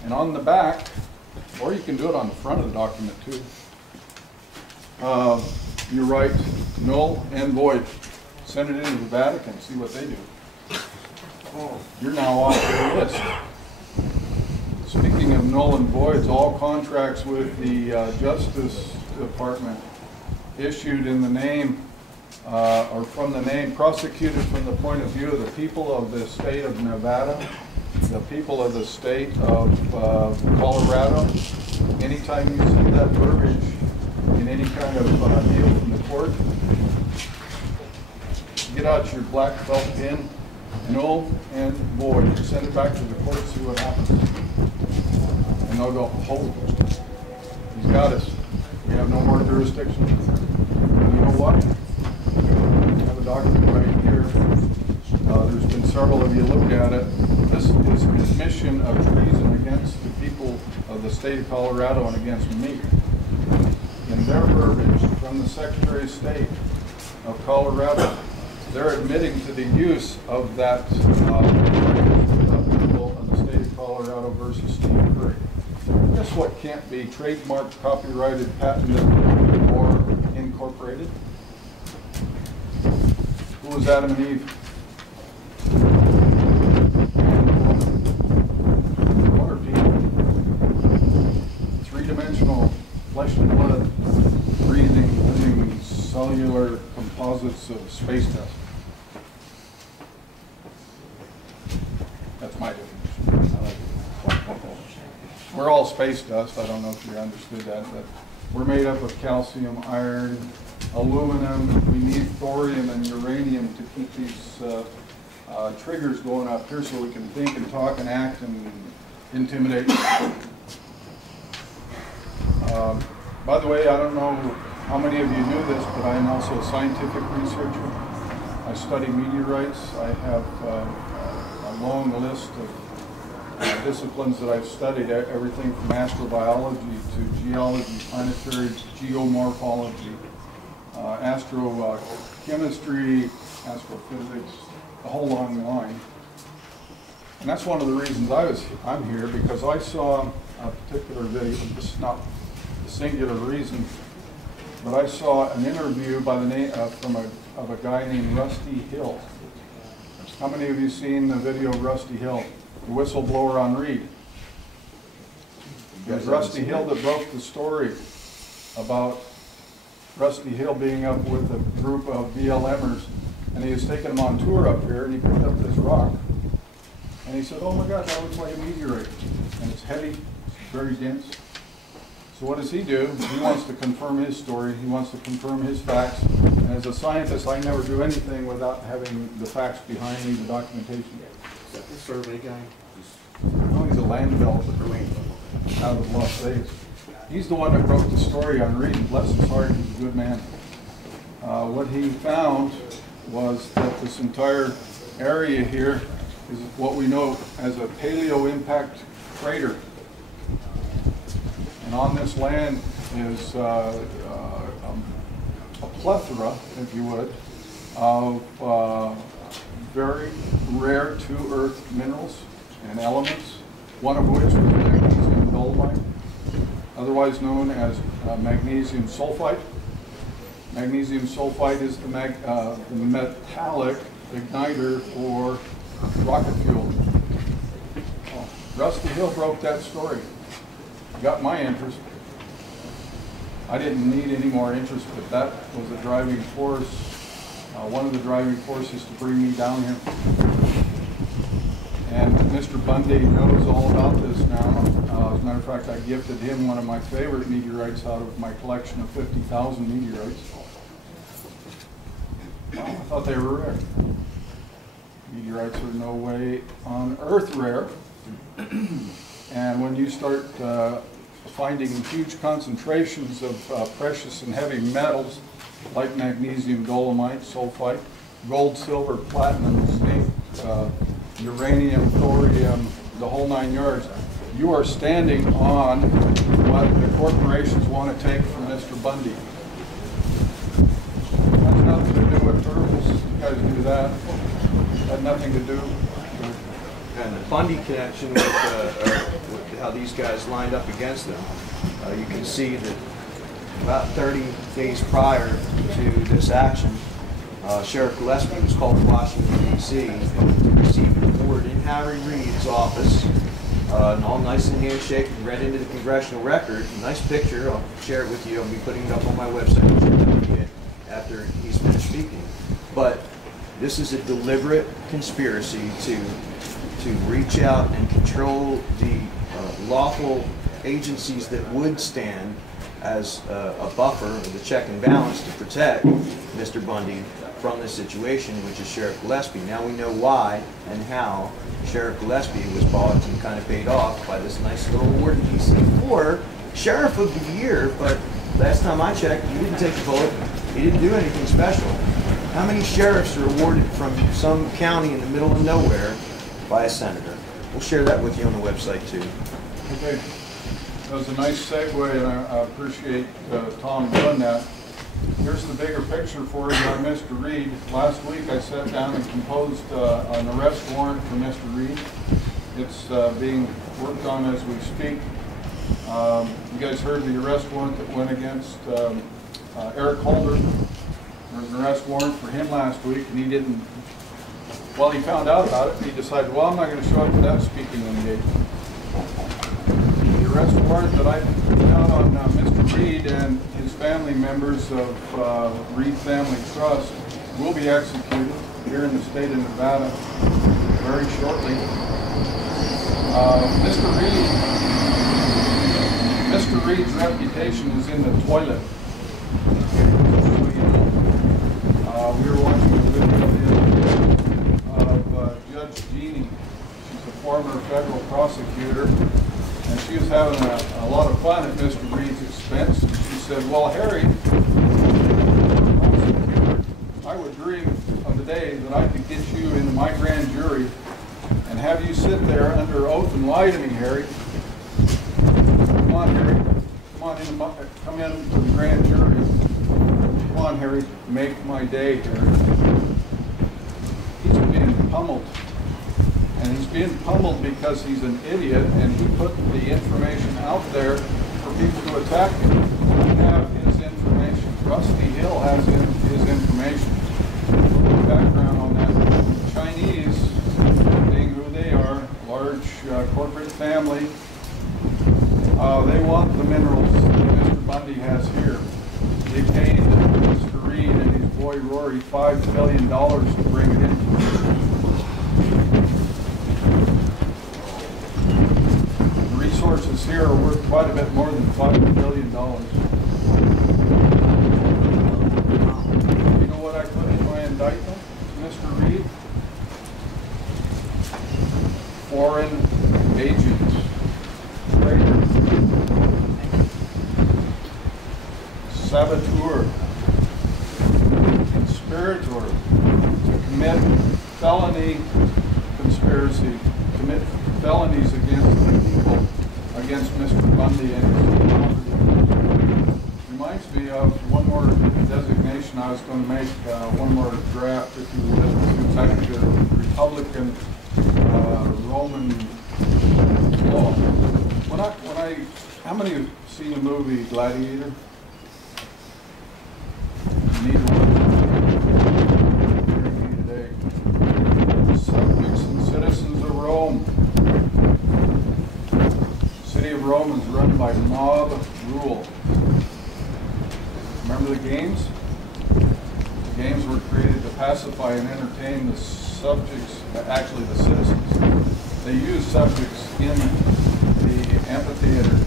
And on the back, or you can do it on the front of the document too, you write null and void. Send it into the Vatican, see what they do. You're now off their list. Speaking of null and voids, all contracts with the Justice Department issued in the name or from the name, prosecuted from the point of view of the people of the state of Nevada, the people of the state of Colorado. Anytime you see that verbiage in any kind of deal from the court, get out your black felt pen, null and void. Send it back to the court, see what happens. And they'll go, hold it. He's got us. We have no more jurisdiction. And you know what? I have a document right here. There's been several of you look at it. This is an admission of treason against the people of the state of Colorado and against me. In their verbiage from the Secretary of State of Colorado, they're admitting to the use of that people of the state of Colorado versus Steve Curry. Guess what can't be trademarked, copyrighted, patented, or incorporated? Who was Adam and Eve? What are people? Three-dimensional flesh and blood, breathing, living, cellular composites of space dust. That's my definition. We're all space dust. I don't know if you understood that, but we're made up of calcium, iron, aluminum. We need thorium and uranium to keep these triggers going up here so we can think and talk and act and intimidate. By the way, I don't know how many of you knew this, but I am also a scientific researcher. I study meteorites. I have a long list of disciplines that I've studied, everything from astrobiology to geology, planetary geomorphology, astrochemistry, astrophysics, the whole long line. And that's one of the reasons I'm here, because I saw a particular video. This is not the singular reason, but I saw an interview by the name of a guy named Rusty Hill. How many of you seen the video of Rusty Hill, the whistleblower on Reed? It was Rusty Hill that broke the story about Rusty Hill being up with a group of BLMers, and he was taking them on tour up here, and he picked up this rock, and he said, "Oh my God, that looks like a meteorite, and it's heavy, very dense." So what does he do? He wants to confirm his story. He wants to confirm his facts. And as a scientist, I never do anything without having the facts behind me, the documentation. Is that the survey guy? No, he's a land developer out of Las Vegas. He's the one that wrote the story on Reed. Bless his heart, he's a good man. What he found was that this entire area here is what we know as a paleo impact crater. And on this land is a plethora, if you would, of very rare to-earth minerals and elements, one of which was magnesium dolomite, otherwise known as magnesium sulfite. Magnesium sulfite is the metallic igniter for rocket fuel. Oh, Rusty Hill broke that story. Got my interest. I didn't need any more interest, but that was a driving force, one of the driving forces to bring me down here. And Mr. Bundy knows all about this now. As a matter of fact, I gifted him one of my favorite meteorites out of my collection of 50,000 meteorites. Well, I thought they were rare. Meteorites are no way on Earth rare. And when you start finding huge concentrations of precious and heavy metals like magnesium dolomite, sulfite, gold, silver, platinum, zinc, uranium, thorium, the whole 9 yards, you are standing on what the corporations want to take from Mr. Bundy. It has nothing to do with turtles. You guys do that. It had nothing to do with... And the Bundy connection with how these guys lined up against them, you can see that about 30 days prior to this action, Sheriff Gillespie was called to Washington, D.C. to receive an award in Harry Reid's office, and all nice and handshake and read into the congressional record. Nice picture. I'll share it with you. I'll be putting it up on my website after he's finished speaking. But this is a deliberate conspiracy to reach out and control the lawful agencies that would stand as a buffer of the check and balance to protect Mr. Bundy from this situation, which is Sheriff Gillespie. Now we know why and how Sheriff Gillespie was bought and kind of paid off by this nice little award in DC for Sheriff of the Year, but last time I checked, he didn't take the bullet. He didn't do anything special. How many sheriffs are awarded from some county in the middle of nowhere by a senator? We'll share that with you on the website too. Okay, that was a nice segue, and I appreciate Tom doing that. Here's the bigger picture for you on Mr. Reid. Last week I sat down and composed an arrest warrant for Mr. Reid. It's being worked on as we speak. You guys heard the arrest warrant that went against Eric Holder. There was an arrest warrant for him last week, and he didn't, well, he found out about it, and he decided, well, I'm not going to show up to that speaking engagement. The arrest warrant that I put out on Mr. Reid and his family members of Reid Family Trust will be executed here in the state of Nevada very shortly. Mr. Reid's reputation is in the toilet. We were watching a video the other day of Judge Jeannie. She's a former federal prosecutor, and she was having a lot of fun at Mr. Reid's expense. And she said, well, Harry, prosecutor, I would dream of the day that I could get you into my grand jury and have you sit there under oath and lie to me, Harry. Come on, Harry. Come in to the grand jury. Come on, Harry. Make my day, Harry. He's being pummeled. And he's being pummeled because he's an idiot, and he put the information out there for people to attack him. We have his information. Rusty Hill has his information. A little background on that. Chinese, being who they are, large corporate family, they want the minerals that Mr. Bundy has here. They paid Mr. Reid and his boy Rory $5 billion to bring it in. The resources here are worth quite a bit more than $5 billion. You know what I put in my indictment, Mr. Reid? Foreign agents. Traitor. Saboteur. Conspirator. To commit felony conspiracy. Commit felonies against the people, against Mr. Bundy and his property. reminds me of one more designation I was going to make, one more draft, if you would, to actually the Republican Roman law. How many have seen the movie Gladiator? Neither one today. Subjects and citizens of Rome. The city of Rome is run by mob rule. Remember the games? The games were created to pacify and entertain the subjects, actually the citizens. They used subjects in the amphitheater.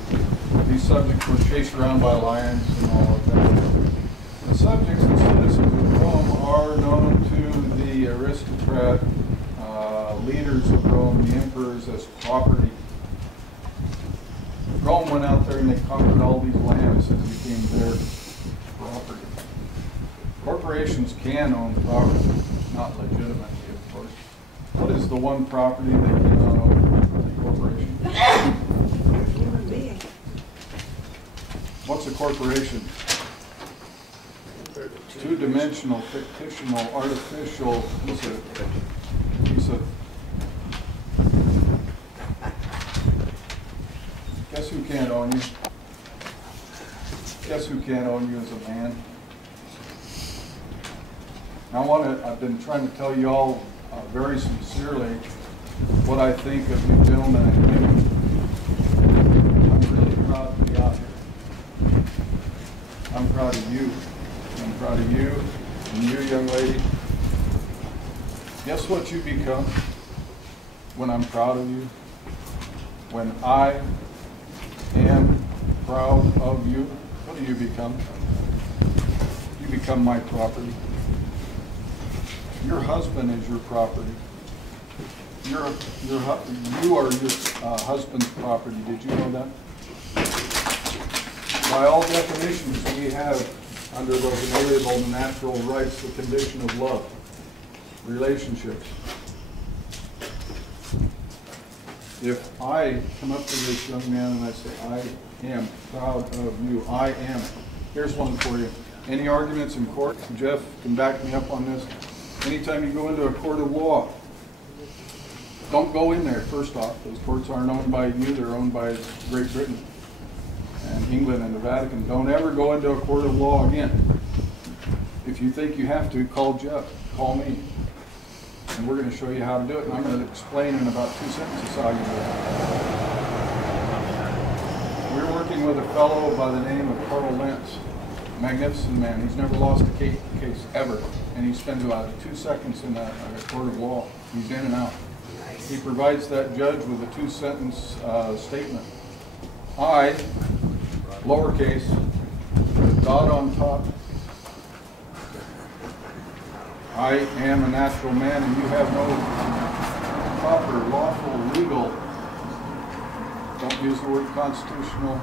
These subjects were chased around by lions and all of that. The subjects and citizens of Rome are known to the aristocrat leaders of Rome, the emperors, as property. Rome went out there and they conquered all these lands and became their property. Corporations can own property, not legitimately, of course. What is the one property they cannot own? A corporation. Human being. What's a corporation? Two-dimensional, fictional, artificial piece of. Guess who can't own you? Guess who can't own you as a man? I've been trying to tell you all very sincerely what I think of you gentlemen and women. I'm really proud to be out here. I'm proud of you. I'm proud of you and you, young lady. Guess what you become when I'm proud of you? When I am proud of you, what do you become? You become my property. Your husband is your property. You are your husband's property. Did you know that? By all definitions, we have under those inalienable natural rights the condition of love, relationships. If I come up to this young man and I say, I am proud of you, I am. Here's one for you. Any arguments in court? Jeff can back me up on this. Anytime you go into a court of law, don't go in there, first off. Those courts aren't owned by you, they're owned by Great Britain and England and the Vatican. Don't ever go into a court of law again. If you think you have to, call Jeff, call me. And we're going to show you how to do it, and I'm going to explain in about 2 sentences how you do it. We're working with a fellow by the name of Carl Lentz, a magnificent man. He's never lost a case ever, and he spends about 2 seconds in a court of law. He's in and out. He provides that judge with a 2-sentence statement. I, lowercase, dot on top, I am a natural man, and you have no proper, lawful, legal, don't use the word constitutional,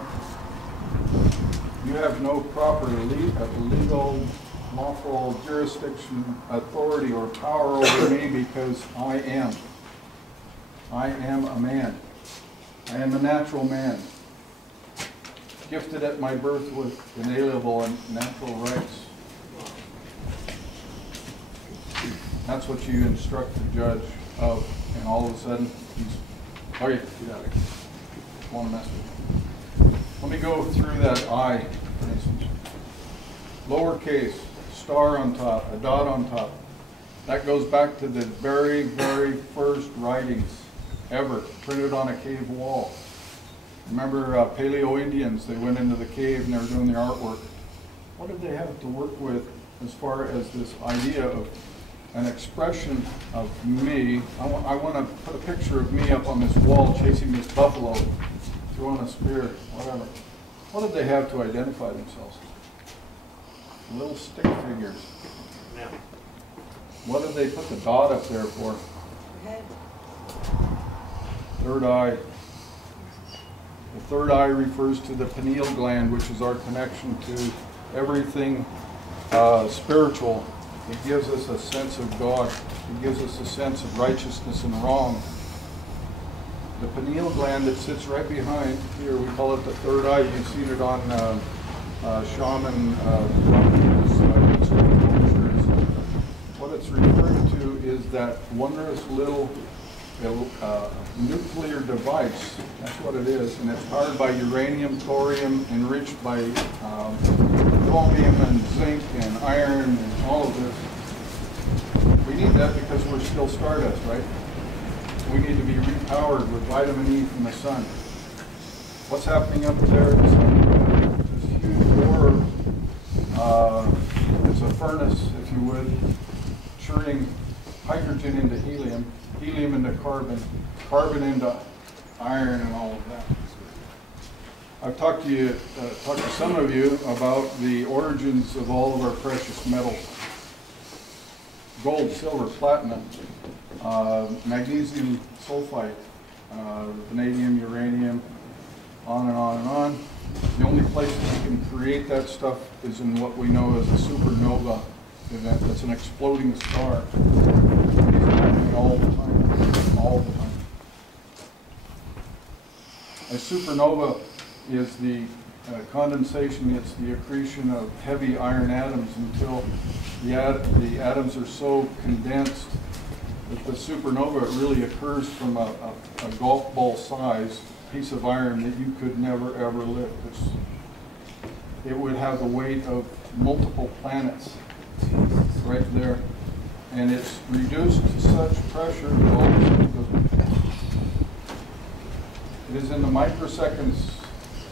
you have no proper legal, lawful jurisdiction, authority, or power over me because I am. I am a man. I am a natural man, gifted at my birth with inalienable and natural rights. That's what you instruct the judge of, and all of a sudden, he's, oh yeah, get out of here. I want to mess with you. Let me go through that I, for instance. Lowercase, star on top, a dot on top. That goes back to the very, very first writings ever printed on a cave wall. Remember Paleo Indians, they went into the cave and they were doing their artwork. What did they have to work with as far as this idea of an expression of me? I want to put a picture of me up on this wall chasing this buffalo, throwing a spear, whatever. What did they have to identify themselves? Little stick figures. Yeah. What did they put the dot up there for? Head. Third eye. The third eye refers to the pineal gland, which is our connection to everything spiritual. It gives us a sense of God. It gives us a sense of righteousness and wrong. The pineal gland that sits right behind here, we call it the third eye. You've seen it on shaman Bundy's culture is what it's referring to is that wondrous little nuclear device. That's what it is, and it's powered by uranium, thorium, enriched by chromium and zinc and iron and all of this. We need that because we're still stardust, right? We need to be repowered with vitamin E from the sun. What's happening up there is this huge orb. It's a furnace, if you would, churning hydrogen into helium, helium into carbon, carbon into iron, and all of that. I've talked to some of you about the origins of all of our precious metals: gold, silver, platinum, magnesium sulfide, vanadium, uranium, on and on and on. The only place that you can create that stuff is in what we know as a supernova event. That's an exploding star. It's happening all the time, all the time. A supernova is the condensation, it's the accretion of heavy iron atoms until the atoms are so condensed that the supernova really occurs from a golf ball size piece of iron that you could never ever lift. It would have the weight of multiple planets right there. And it's reduced to such pressure that all of a sudden goes. It is in the microseconds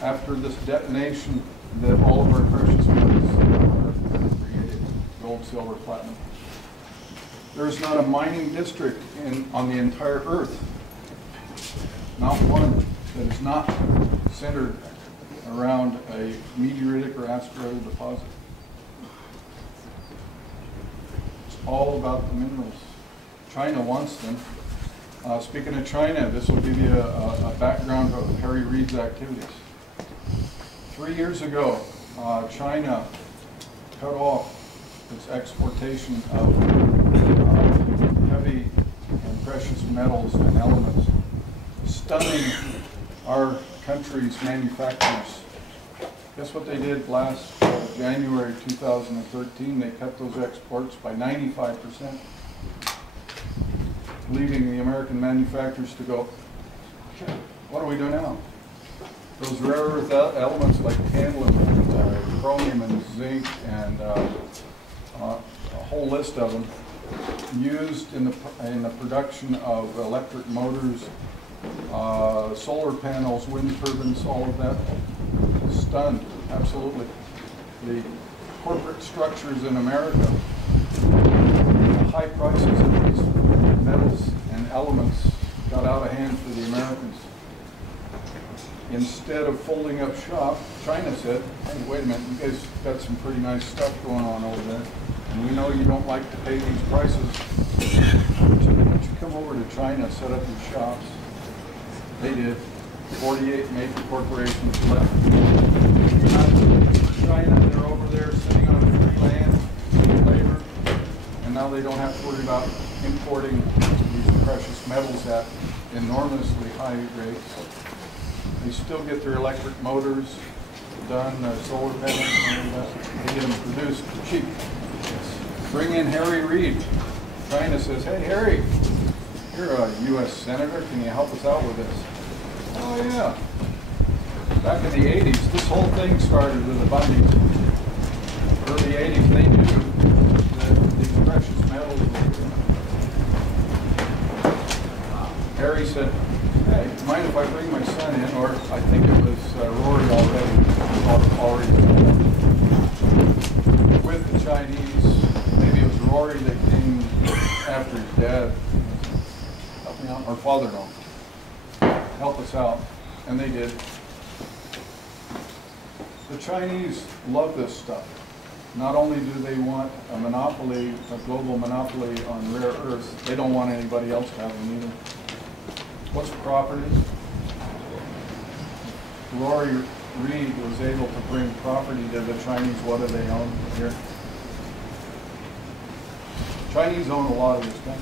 after this detonation that all of our precious metals are created: gold, silver, platinum. There is not a mining district on the entire Earth, not one, that is not centered around a meteoritic or asteroidal deposit. It's all about the minerals. China wants them. Speaking of China, this will give you a background of Harry Reid's activities. 3 years ago, China cut off its exportation of heavy and precious metals and elements, stunning our country's manufacturers. Guess what they did last January 2013? They cut those exports by 95%, leaving the American manufacturers to go, what do we do now? Those rare earth elements like tantalum and chromium and zinc and a whole list of them, used in the production of electric motors, solar panels, wind turbines, all of that. Stunned, absolutely. The corporate structures in America, the high prices of these metals and elements got out of hand for the Americans. Instead of folding up shop, China said, hey, wait a minute, you guys got some pretty nice stuff going on over there, and we know you don't like to pay these prices. Why don't you come over to China, set up your shops? They did. 48 major corporations left. China, they're over there sitting on free land, free labor, and now they don't have to worry about importing these precious metals at enormously high rates. They still get their electric motors done, solar panels, and all that. They get them produced cheap. Bring in Harry Reid. China says, hey, Harry, you're a U.S. Senator. Can you help us out with this? Oh, yeah. Back in the 80s, this whole thing started with the Bundys. Early 80s, they knew that these precious metals were. Harry said, hey, mind if I bring my son in? Or I think it was Rory already with the Chinese. Maybe it was Rory that came after his dad. Help me out. Or father-in-law. Help us out. And they did. The Chinese love this stuff. Not only do they want a monopoly, a global monopoly on rare earths, they don't want anybody else to have them either. What's property? Rory Reid was able to bring property to the Chinese. What do they own here? Chinese own a lot of this stuff.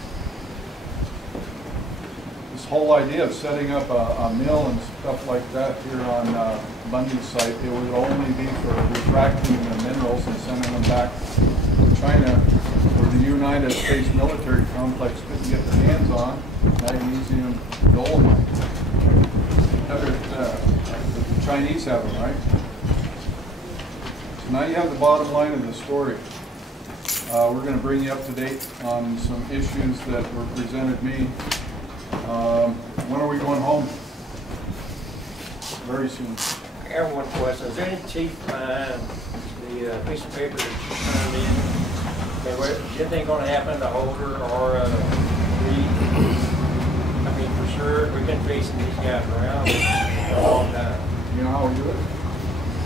this whole idea of setting up a mill and stuff like that here on Bundy's site, it would only be for refracting the minerals and sending them back to China, where the United States military complex couldn't get their hands on magnesium dolomite. The Chinese have them, right? So now you have the bottom line of the story. We're going to bring you up to date on some issues that were presented me. When are we going home? Very soon. I got one question. Is there any teeth behind the piece of paper that you turned in? Is anything going to happen to Holder or Reed? I mean, for sure, we've been facing these guys around for a long time. You know how we do it?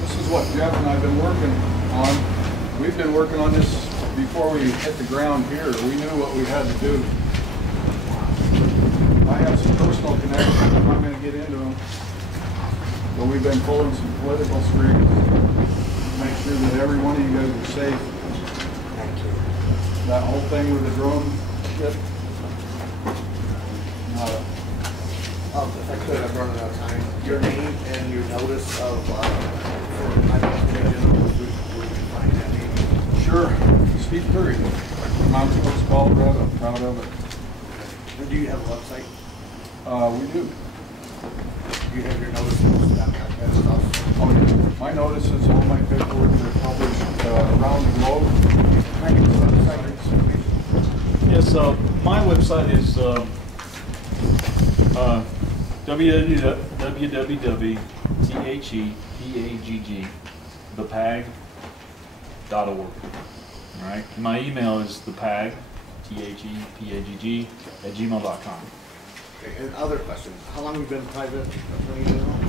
This is what Jeff and I have been working on. We've been working on this before we hit the ground here. We knew what we had to do. I have some personal connections. I'm not going to get into them. But we've been pulling some political strings to make sure that every one of you guys are safe. Thank you. That whole thing with the drone shit. If I could, I'm running out of time. Your name and your notice of, I don't know, where we can find that name. Sure. Steve Curry. Mount Sports, Colorado. I'm proud of it. And do you have a website? We do. Do you have your notice down there and stuff? Oh, yeah. My notices, all my paperwork are published around the globe. I can go on the site. Yes, my website is www.thepagg.org. All right. And my email is thepagg, thepagg@gmail.com. Okay, and other questions. How long have you been private attorney general?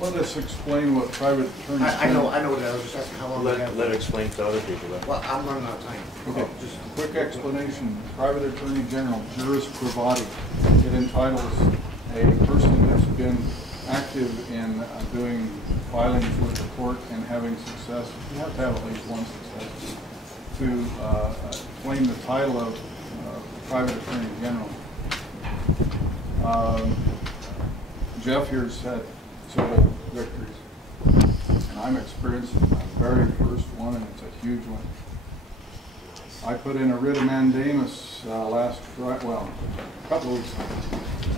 Let us explain what private attorneys I do. know what I was just asking how long you have. Let it explain to other people then. Well, I'm running out of time. Okay, just a quick explanation. Private Attorney General, juris privati. It entitles a person that's been active in doing filings with the court and having success, you have to have at least one success, to claim the title of Private Attorney General. Jeff here's had several victories, and I'm experiencing my very first one, and it's a huge one. I put in a writ of mandamus last Friday, well, a couple of weeks ago.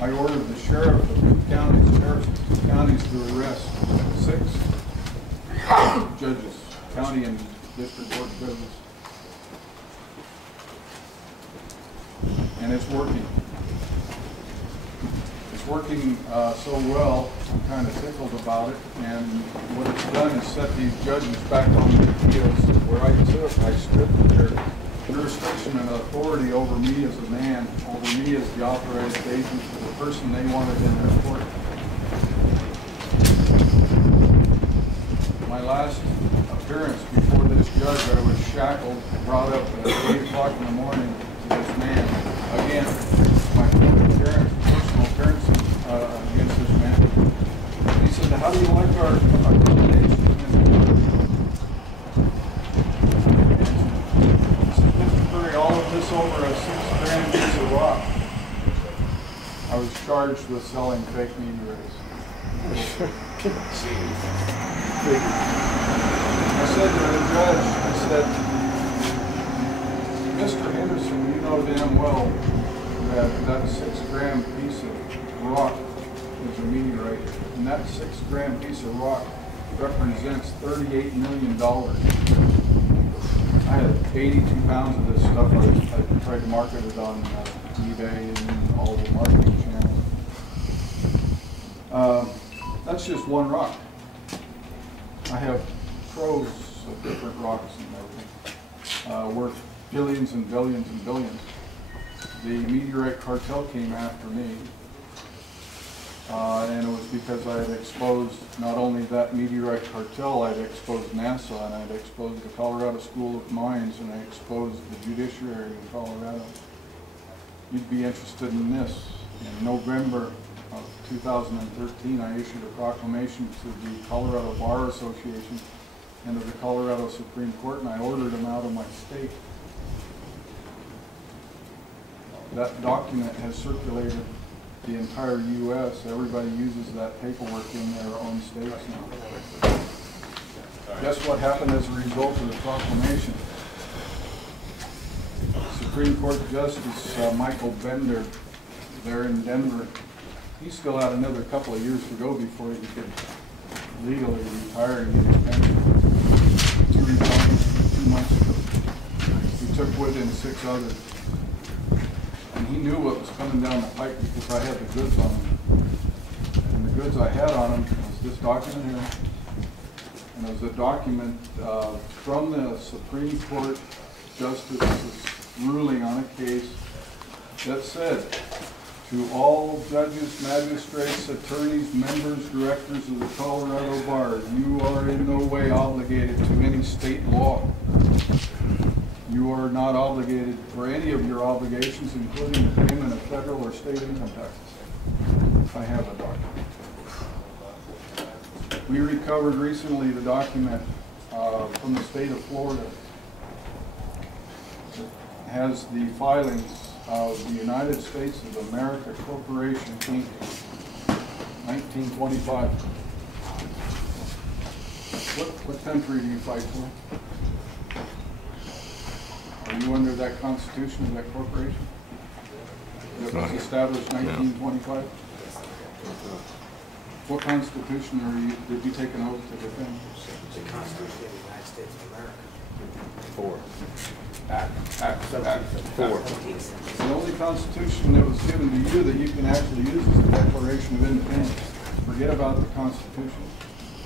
I ordered the sheriff of 2 counties, sheriffs of 2 counties to arrest 6 judges, county and district court judges. And it's working. It's working so well, I'm kind of tickled about it, and what it's done is set these judges back on their heels, where I stripped their jurisdiction and authority over me as a man, over me as the authorized agent for the person they wanted in their court. My last appearance before this judge, I was shackled, brought up at 8 o'clock in the morning to this man. Again, my personal appearance against this man. He said, "How do you like our accommodation?" All of this over a 6-gram piece of rock. I was charged with selling fake meteorites. I said to the judge, I said, "Mr. Henderson, you know damn well that that 6-gram piece of rock is a meteorite, and that 6-gram piece of rock represents $38 million. I had 82 pounds of this stuff. I tried to market it on eBay and all the marketing channels. That's just one rock. I have troves of different rocks and everything, worth billions and billions and billions. The meteorite cartel came after me, and it was because I had exposed not only that meteorite cartel, I'd exposed NASA, and I'd exposed the Colorado School of Mines, and I exposed the judiciary in Colorado. You'd be interested in this. In November of 2013, I issued a proclamation to the Colorado Bar Association and to the Colorado Supreme Court, and I ordered them out of my state. That document has circulated the entire U.S. Everybody uses that paperwork in their own states now. Guess what happened as a result of the proclamation? Supreme Court Justice Michael Bender there in Denver, he still had another couple of years to go before he could legally retire and get his pension. He retired 2 months ago. He took with him 6 others. And he knew what was coming down the pike because I had the goods on him. And the goods I had on him was this document here. And it was a document from the Supreme Court Justice's ruling on a case that said, to all judges, magistrates, attorneys, members, directors of the Colorado Bar, you are in no way obligated to any state law. You are not obligated for any of your obligations, including the payment of federal or state income taxes. I have a document. We recovered recently the document from the state of Florida. It has the filings of the United States of America Corporation, Inc., 1925. What country do you fight for? Are you under that constitution of that corporation? That was established 1925? What constitution did you take an oath to defend? The Constitution of the United States of America. 4. Act 4. The only constitution that was given to you that you can actually use is the Declaration of Independence. Forget about the Constitution.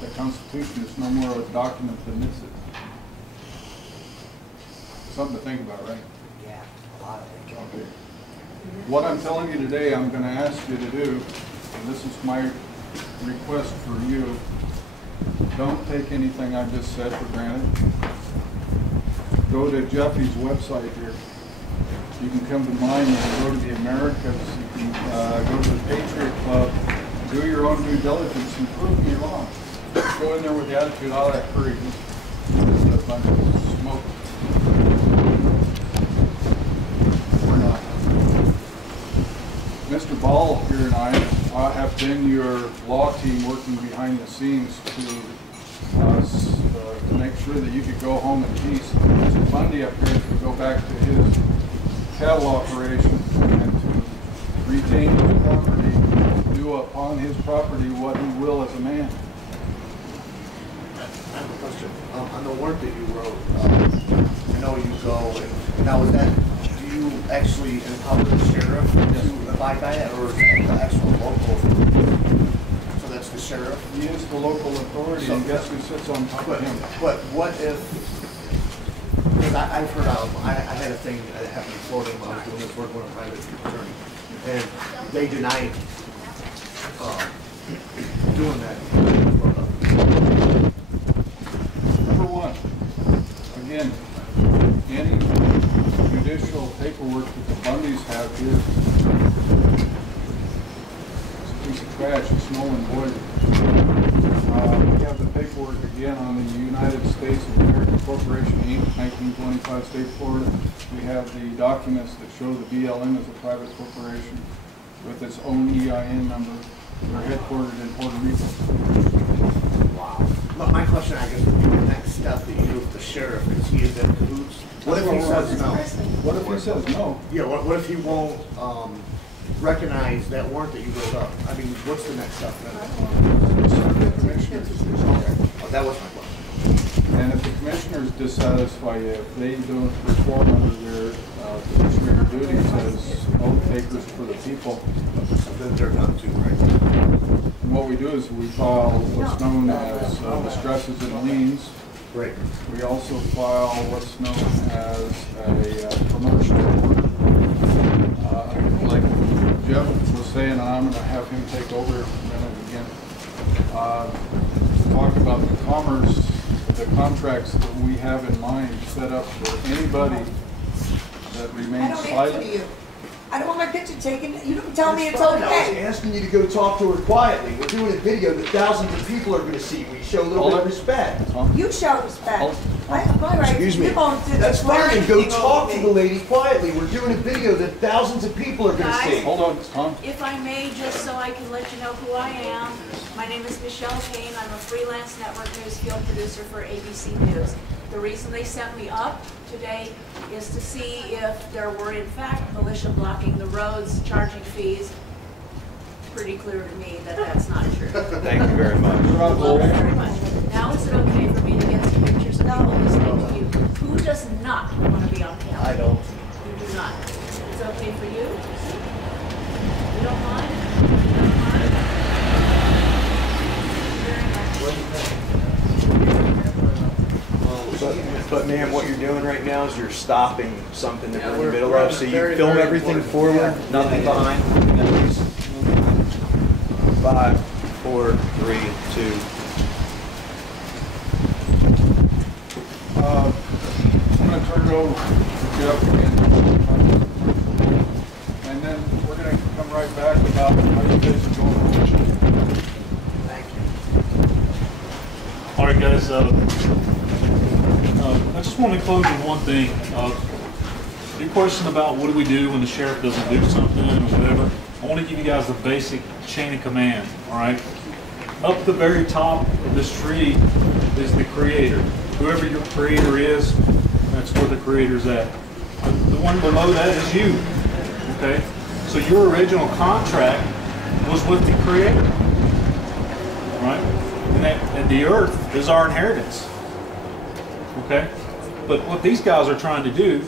The Constitution is no more a document than this is. Something to think about, right? Yeah, a lot of it. Okay. What I'm telling you today, I'm going to ask you to do, and this is my request for you, don't take anything I just said for granted. Go to Jeffy's website here. You can come to mine, you can go to the Americas, you can go to the Patriot Club, do your own due diligence and prove me wrong. Go in there with the attitude, all that courage is a bunch of smoke. We're not. Mr. Ball here and I have been your law team working behind the scenes to make sure that you could go home in peace. Mr. Bundy up here to go back to his cattle operation and to retain his property, do upon his property what he will as a man. I have a question. On the warrant that you wrote, I know you go, and now is that, do you actually empower the sheriff to abide by it, or is that the actual local? So that's the sheriff? He is the local authority, and guess who sits on top of him? But what if, because I've heard I had a thing that happened in Florida when I was doing this work with a private attorney, and they denied doing that. Number one, again, any judicial paperwork that the Bundys have here is a piece of trash, it's null and void. We have the paperwork again on the United States of America Corporation, Inc., 1925, State of Florida. We have the documents that show the BLM as a private corporation with its own EIN number. They're headquartered in Puerto Rico. Wow. But my question, I guess, would be the next step that you do with the sheriff, because he is in cahoots. What if he says no? What if he says no? Yeah, what if he won't recognize that warrant that you wrote up? I mean, what's the next step then? Commissioners. Oh, that was my question. And if the commissioners dissatisfy you, if they don't perform under their fiduciary duties as oath takers for the people, Then they're done too, right? and what we do is we file what's known as distresses and liens. Right. We also file what's known as a commercial report. Like Jeff was saying, and I'm going to have him take over in a minute again. Talk about the commerce, the contracts that we have in mind set up for anybody that remains silent. I don't want my picture taken. You don't tell me it's I was okay. asking you to go talk to her quietly. We're doing a video that thousands of people are going to see. We show a little bit of respect. You show respect. I have my rights. Excuse me. You won't do That's this fine. Go thing talk over to me. the lady quietly. We're doing a video that thousands of people are going to Guys. see. Hold on, Tom. If I may, just so I can let you know who I am, my name is Michelle Kane. I'm a freelance network news field producer for ABC News. The reason they sent me up today is to see if there were in fact militia blocking the roads, charging fees. Pretty clear to me that that's not true. Thank you very much. Well, very much. Now is it okay for me to get some pictures of people listening to you? Who does not want to be on camera? I don't. You do not. It's okay for you? You don't mind? You don't mind? But ma'am, what you're doing right now is you're stopping something that we're in the we're- middle we're of. in So a you very, film very everything important- forward, yeah. nothing Yeah. behind. 5, 4, 3, 2. I'm going to turn it over to Jeff again. And then we're going to come right back about how you guys are going. All right, guys. I just want to close with one thing. Your question about what do we do when the sheriff doesn't do something or whatever. I want to give you guys the basic chain of command. All right. Up the very top of this tree is the creator. Whoever your creator is, that's where the creator's at. The one below that is you. Okay. So your original contract was with the creator. Right. And the earth is our inheritance. Okay? But what these guys are trying to do,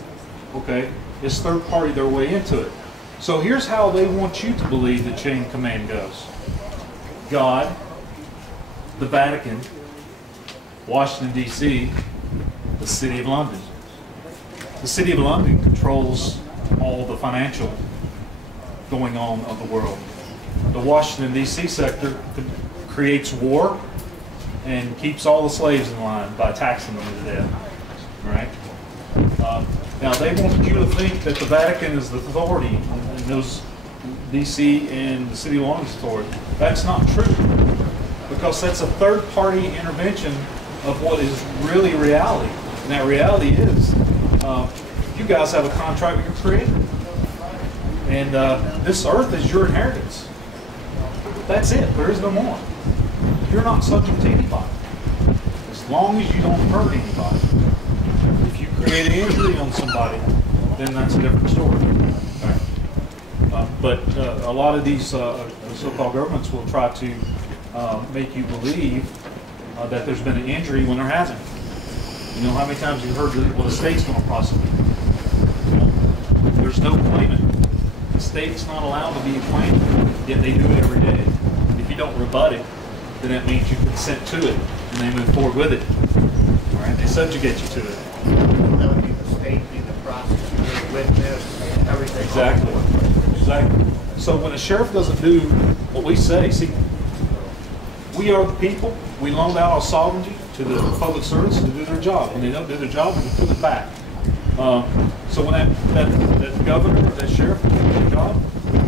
okay, is third party their way into it. So here's how they want you to believe the chain of command goes. God, the Vatican, Washington, D.C., the City of London. The City of London controls all the financial going on of the world. The Washington, D.C. sector creates war and keeps all the slaves in line by taxing them to death. Right? Now they want you to think that the Vatican is the authority, and those D.C. and the City of London's authority. That's not true, because that's a third-party intervention of what is really reality. And that reality is, you guys have a contract with your Creator, and this earth is your inheritance. That's it. There is no more. You're not subject to anybody, as long as you don't hurt anybody. If you create an injury on somebody, then that's a different story. Okay. But a lot of these so-called governments will try to make you believe that there's been an injury when there hasn't. You know how many times you've heard, well, the state's going to prosecute. You know, there's no claimant. The state's not allowed to be a claimant, yet they do it every day. If you don't rebut it, then that means you consent to it, and they move forward with it. All right, they subjugate you to it. That would be the state, be the prosecutor, witness, everything. Exactly. Exactly. So when a sheriff doesn't do what we say, see, we are the people. We loan out our sovereignty to the public servants to do their job. When they don't do their job, we put it back. So when that governor or that sheriff doesn't do their job, we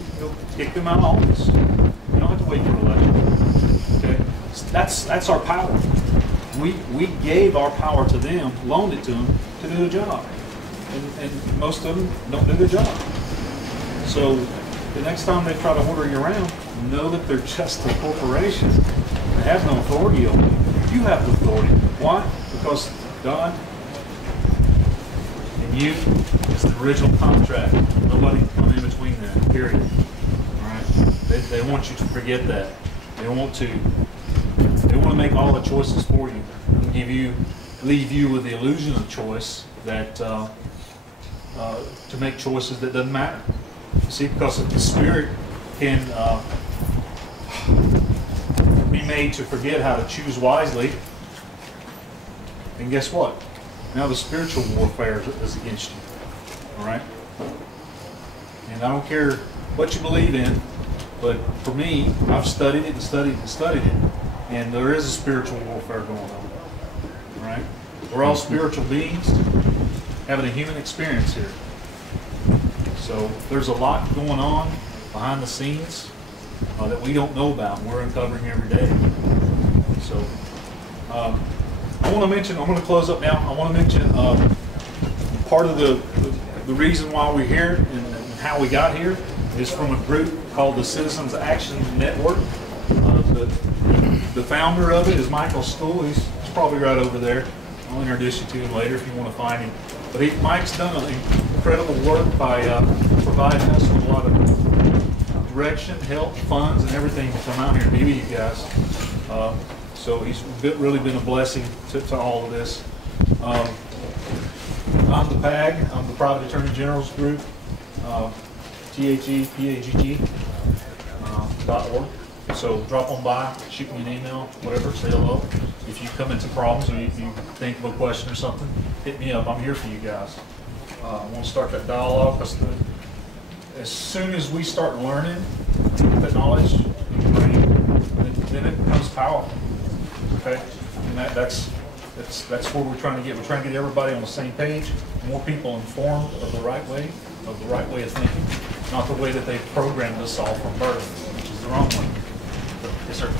can go kick them out of office. We don't have to wait for an election. Okay, that's our power. We gave our power to them, loaned it to them to do their job, and most of them don't do their job. So the next time they try to order you around, know that they're just a corporation. They have no authority over you. You have the authority. Why? Because God and you is the original contract. Nobody can come in between that, period. All right? They want you to forget that. They want to make all the choices for you and leave you with the illusion of choice that to make choices that doesn't matter. You see, because if the spirit can be made to forget how to choose wisely, then guess what? Now the spiritual warfare is against you. All right? And I don't care what you believe in, but for me, I've studied it and studied it and studied it, and there is a spiritual warfare going on. All right? We're all spiritual beings having a human experience here. So there's a lot going on behind the scenes that we don't know about, and we're uncovering every day. So I want to mention, I'm going to close up now. I want to mention part of the reason why we're here and how we got here is from a group called the Citizens Action Network. The founder of it is Michael Stool. He's probably right over there. I'll introduce you to him later if you want to find him. But Mike's done incredible work by providing us with a lot of direction, help, funds, and everything to come out here and be with you guys. So he's really been a blessing to all of this. I'm the PAG. I'm the Private Attorney General's group. THEPAG.org. So drop on by, shoot me an email, whatever, say hello. If you come into problems or you think of a question or something, hit me up. I'm here for you guys. I want to start that dialogue because as soon as we start learning that knowledge in the brain, then it becomes powerful. Okay, and that's where we're trying to get. We're trying to get everybody on the same page, more people informed of the right way of thinking, not the way that they programmed us all from birth, which is the wrong way. Yes, sir.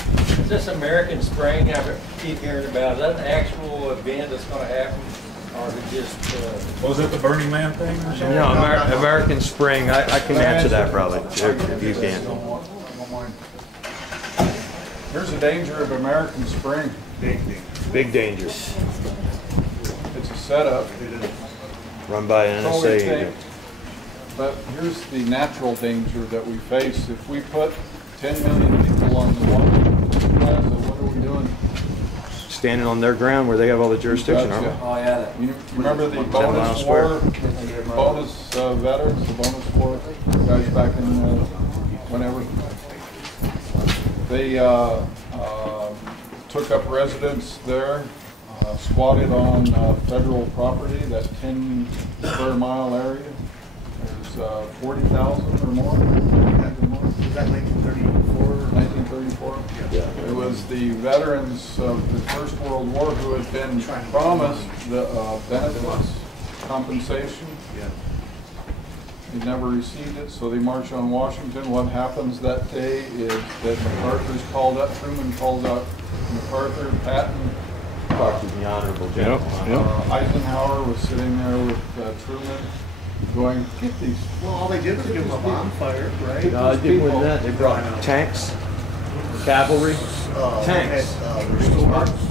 Is this American Spring I keep hearing about? Is that an actual event that's going to happen, or is it just? Was it the Burning Man thing? Or something? No, American Spring. I can answer that probably. If you can. Here's the danger of American Spring. Big danger. It's a setup. Run by an That's all we NSA think. agent. But here's the natural danger that we face. If we put 10 million people on the one plaza, what are we doing? Standing on their ground where they have all the jurisdiction, aren't we? Oh, yeah. You remember the 10 Mile bonus Square. war, bonus veterans, the bonus war guys back in whenever? They took up residence there, squatted on federal property, that 10 square mile area. There's 40,000 or more. Was that 1934? 1934. Yeah. It was the veterans of the First World War who had been promised the benefits, compensation. Yeah. They never received it, so they march on Washington. What happens that day is that MacArthur's called up, Truman calls out MacArthur, Patton. MacArthur's the honorable general. Eisenhower was sitting there with Truman going, get these. Well, all they did was give them a bonfire, right? No, they did more than that. They brought tanks, cavalry, tanks.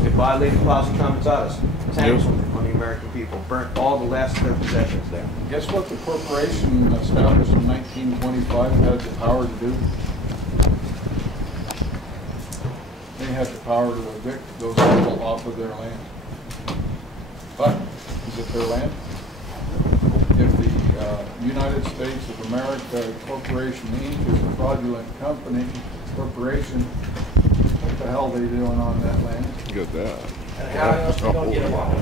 They violated Plaza Comitatus. Tanks on the American people. Burnt all the last of their possessions there. Guess what the corporation established in 1925 had the power to do? They had the power to evict those people off of their land. But, is it their land? If the United States of America Corporation Inc. is a fraudulent corporation, what the hell are they doing on that land? Get that. And how else are you going to get Obama?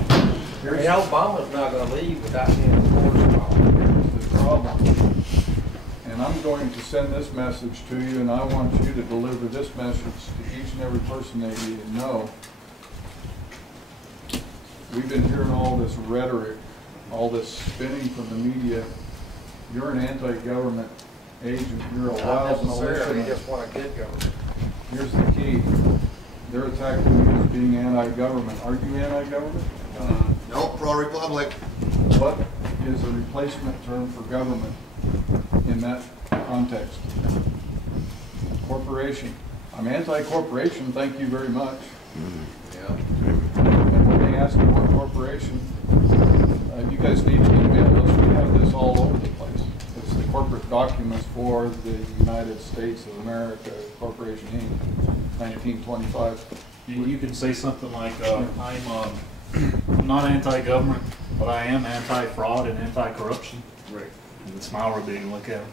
And Obama's not going to leave without being enforced. Here's the problem. And I'm going to send this message to you, and I want you to deliver this message to each and every person that you know. We've been hearing all this rhetoric, all this spinning from the media. You're an anti-government agent. You're a wild Not necessarily, militia. just want a good government. Here's the key. They're attacking you as being anti-government. Are you anti-government? No, pro-republic. What is a replacement term for government in that context? Corporation. I'm anti-corporation, thank you very much. And when they ask you what corporation, you guys need to email us. We have this all over the place. It's the corporate documents for the United States of America Corporation Inc. 1925. You can say something like, I'm not anti-government, but I am anti-fraud and anti-corruption. Right. And smile real big and look at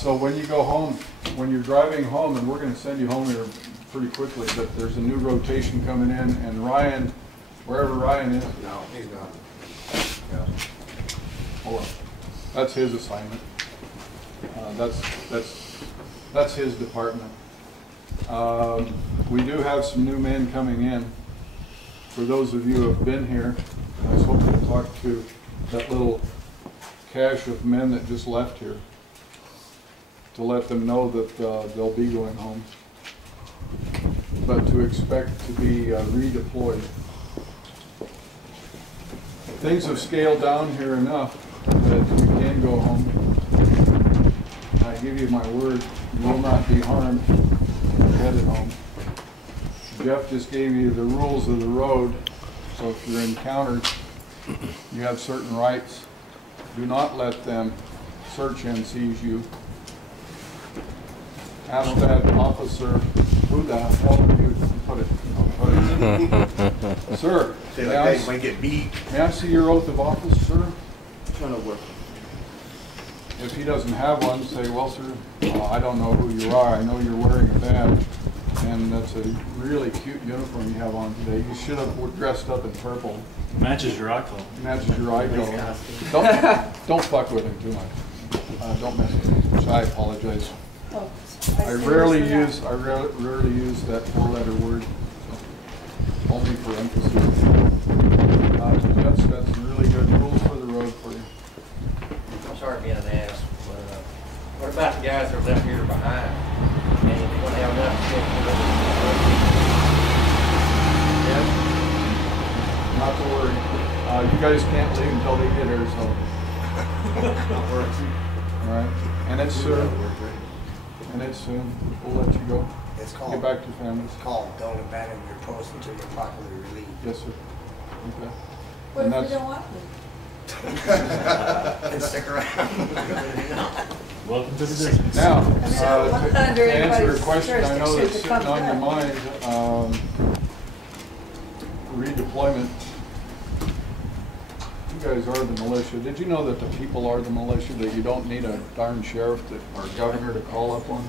So when you go home, when you're driving home, and we're going to send you home here pretty quickly, but there's a new rotation coming in, and Ryan, wherever Ryan is. No, he's not. Yeah. Hold on. That's his assignment. That's his department. We do have some new men coming in. For those of you who have been here, I was hoping to talk talk to that little cache of men that just left here to let them know that they'll be going home, but to expect to be redeployed. Things have scaled down here enough that you can go home. I give you my word, you will not be harmed when you're headed home. Jeff just gave you the rules of the road, so if you're encountered, you have certain rights. Do not let them search and seize you. Ask that officer, who the hell are you? Put it. Sir, Say like that, you might get beat. may I see your oath of office, sir? Trying to work. If he doesn't have one, say, well, sir, I don't know who you are. I know you're wearing a badge, and that's a really cute uniform you have on today. You should have dressed up in purple. Matches your eye color. Matches your eye color. Don't fuck with him too much. Don't mess with him. So I apologize. Oh, I rarely use that four-letter word, so only for emphasis. Jeff's got some really good rules for the road for you. I'm sorry being an ass, but what about the guys that are left here behind? And they're gonna have enough to get Yes? Not to worry. You guys can't leave until they get here, so. All right, and it's soon. And it's soon. We'll let you go. It's called. Get back to your families. It's called don't abandon your post until you're properly relieved. Yes, sir. Okay. What And if we that's- don't want to? And stick around. Welcome to the business. Now, under to answer your anybody's question, I know that's jurisdiction sitting to on your come mind, redeployment. You guys are the militia. Did you know that the people are the militia, that you don't need a darn sheriff or governor to call up one?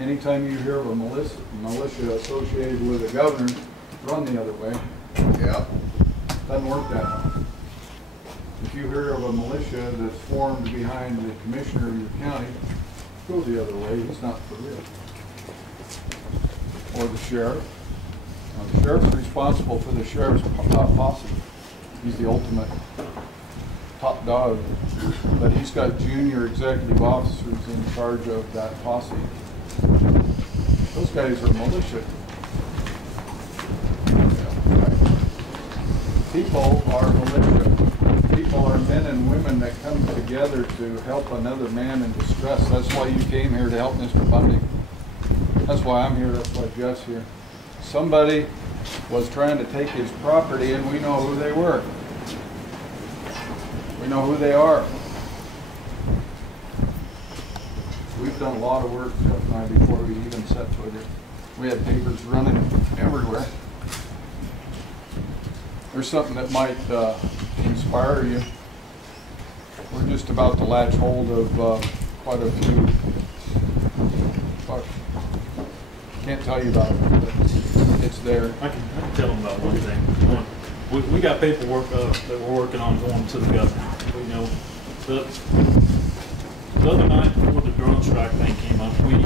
Anytime you hear of a militia associated with a governor, run the other way. Yeah. Doesn't work that way. If you hear of a militia that's formed behind the commissioner of your county, go the other way. He's not for real. Or the sheriff. The sheriff's responsible for the sheriff's posse. He's the ultimate top dog. But he's got junior executive officers in charge of that posse. Those guys are militia. People are militia. People are men and women that come together to help another man in distress. That's why you came here, to help Mr. Bundy. That's why I'm here, that's why Jeff's here. Somebody was trying to take his property, and we know who they were. We know who they are. We've done a lot of work, Jeff and I, before we even set foot here. We had papers running everywhere. There's something that might inspire you. We're just about to latch hold of quite a few. Can't tell you about it, but it's there. I can tell them about one thing. We got paperwork that we're working on going to the governor. We know the other night before the drone strike thing came up, we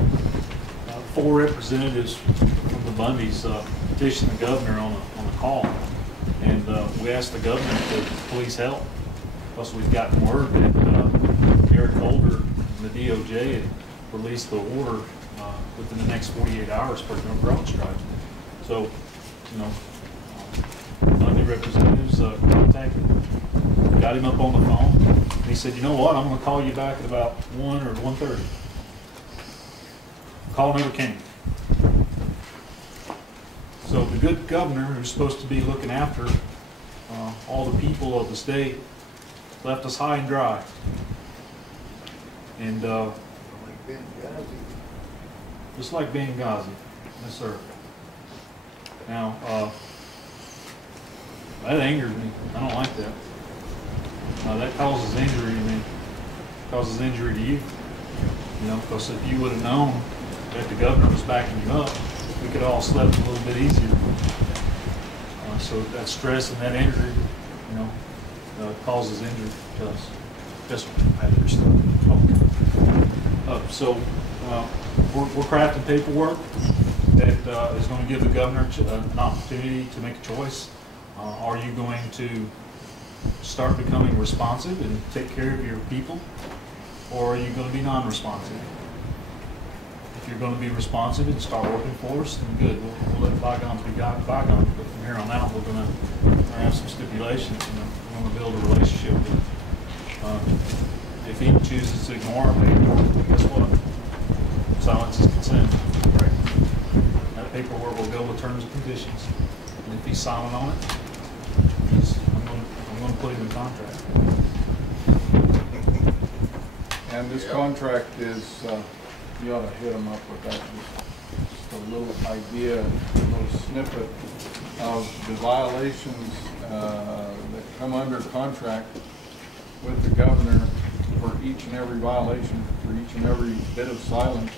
4 representatives from the Bundys petitioned the governor on a call, and we asked the governor to please help. Plus, we've gotten word that Eric Holder and the DOJ had released the order within the next 48 hours for no drone strikes. So, you know, Bundy representatives contacted, got him up on the phone. And he said, you know what, I'm going to call you back at about 1 or 1:30. Call never came. So the good governor, who's supposed to be looking after all the people of the state, left us high and dry. And just like Benghazi. Yes, sir. Now, that angers me. I don't like that. That causes injury to me. Causes injury to you. You know, because if you would have known that the governor was backing you up, we could all slept a little bit easier. So that stress and that injury, you know, causes injury to us. Yes, sir. I understand. Okay. So we're crafting paperwork that is going to give the governor an opportunity to make a choice. Are you going to start becoming responsive and take care of your people, or are you going to be non-responsive? If you're going to be responsive and start working for us, then good. We'll let bygones be bygones. But from here on out, we're going to have some stipulations. We're going to build a relationship with him. If he chooses to ignore them, guess what? Silence is consent. Right. That paperwork will go with terms and conditions. And if he's silent on it, I'm going to put him in contract. And this contract is, you ought to hit them up with that, just a little idea, a little snippet of the violations that come under contract with the governor for each and every violation, for each and every bit of silence.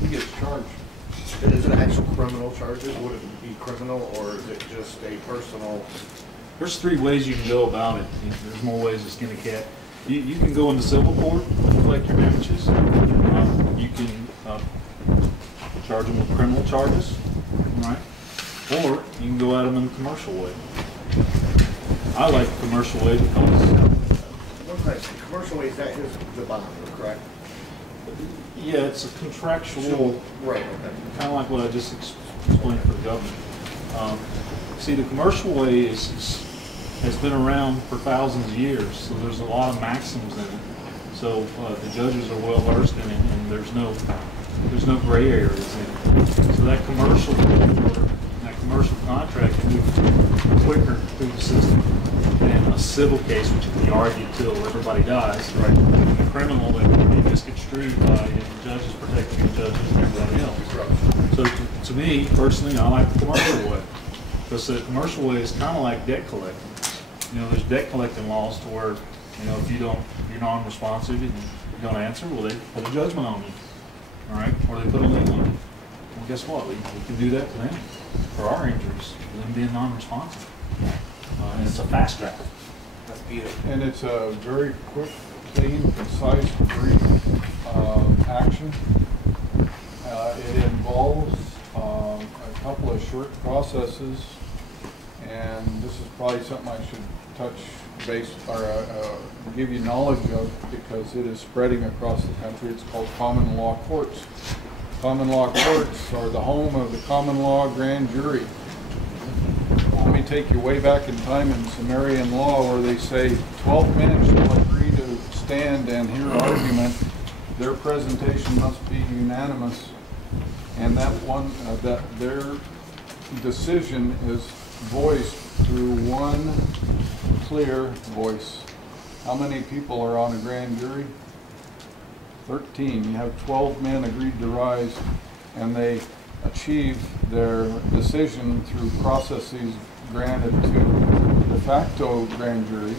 He gets charged. Is it actual criminal charges? Would it be criminal, or is it just a personal? There's 3 ways you can go about it. There's more ways to skin a cat. You can go into civil court and collect your damages. You can charge them with criminal charges, right? Or you can go at them in the commercial way. I like the commercial way because The commercial way, is that his the bond, correct? yeah, it's a contractual, Right. Okay. kind of like what I just explained for the government. See, the commercial way has been around for thousands of years, so there's a lot of maxims in it. So the judges are well versed in it, and there's no gray areas in it. So that commercial contract can move quicker through the system than a civil case, which can be argued till everybody dies. Right. And the criminal that would be misconstrued by judges protecting the judges and everybody else. So to me personally, I like the commercial way, because the commercial way is kind of like debt collecting. There's debt collecting laws to where, if you're non-responsive and you don't answer, well, they put a judgment on you, all right? Or they put a lien on you. Well, guess what? We can do that to them for our injuries, for them being non-responsive. And it's a fast track. That's beautiful. And it's a very quick, clean, concise, brief action. It involves a couple of short processes, and this is probably something I should touch base or give you knowledge of, because it is spreading across the country. It's called common law courts. Common law courts are the home of the common law grand jury. Let me take you way back in time in Sumerian law, where they say 12 men shall agree to stand and hear argument. Their presentation must be unanimous, and that their decision is voiced through one clear voice. How many people are on a grand jury? 13. You have 12 men agreed to rise, and they achieve their decision through processes granted to de facto grand juries.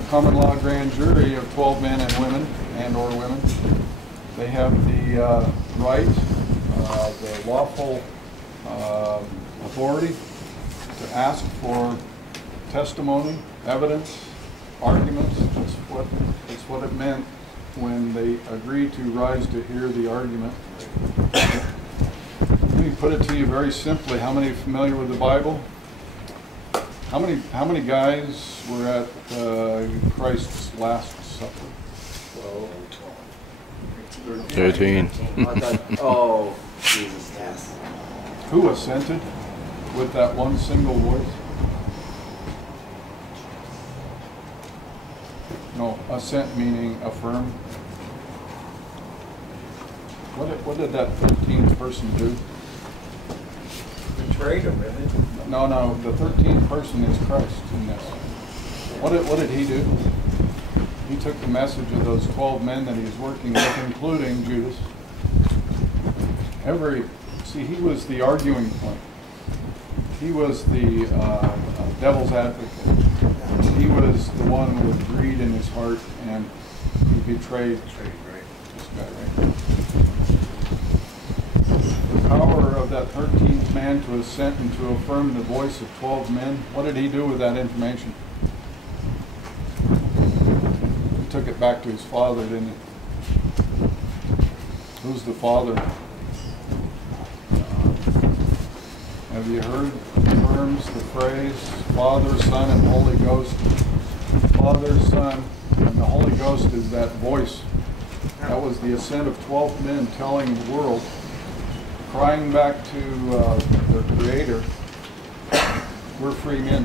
A common law grand jury of 12 men and women, and/or women, they have the right, the lawful authority to ask for testimony, evidence, arguments. It's what it meant when they agreed to rise to hear the argument. Let me put it to you very simply. How many are familiar with the Bible? How many guys were at Christ's Last Supper? 13. Oh, Jesus, yes. Who assented with that one single voice? No, assent meaning affirm. What did that 13th person do? Betrayed him, isn't it? No, the 13th person is Christ in this. What did he do? He took the message of those 12 men that he was working with, including Judas. He was the arguing point. He was the devil's advocate. He was the one with greed in his heart, and he betrayed this guy right here. The power of that 13th man to assent and to affirm the voice of 12 men, what did he do with that information? He took it back to his father, didn't he? Who's the father? Have you heard terms, the phrase Father, Son, and Holy Ghost? Father, Son, and the Holy Ghost is that voice. That was the ascent of 12 men telling the world, crying back to their Creator, we're free men.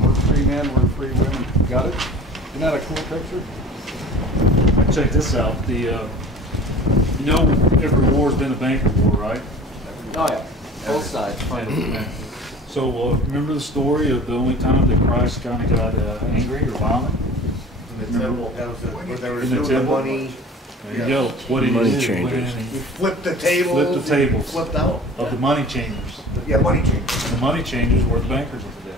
We're free men, we're free women. Got it? Isn't that a cool picture? Check this out. You know, every war's been a banker war, right? Oh yeah, both sides. And so remember the story of the only time that Christ kind of got angry or violent? In the temple, that was where they were In the doing the temple? money. There you go. What did Money he do? changers. Went in and He flipped the tables. Flipped the tables. He flipped out. of the money changers. Yeah, money changers. The money changers were the bankers of the day.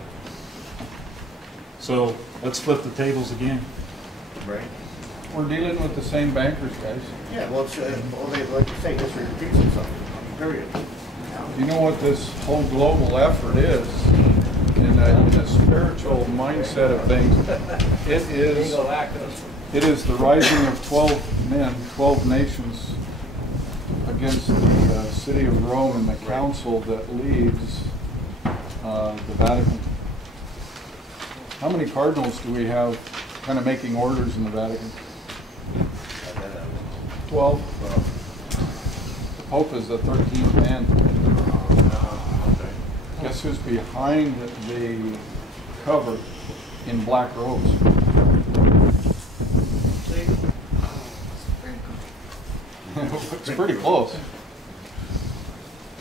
So let's flip the tables again. Right. We're dealing with the same bankers, guys. Yeah, well, it's, like you say, history repeats itself, period. You know what this whole global effort is? In a spiritual mindset of things, it is the rising of 12 men, 12 nations against the city of Rome and the council that leads the Vatican. How many cardinals do we have kind of making orders in the Vatican? 12. The Pope is the 13th man. Guess who's behind the cover in black robes? It's pretty close.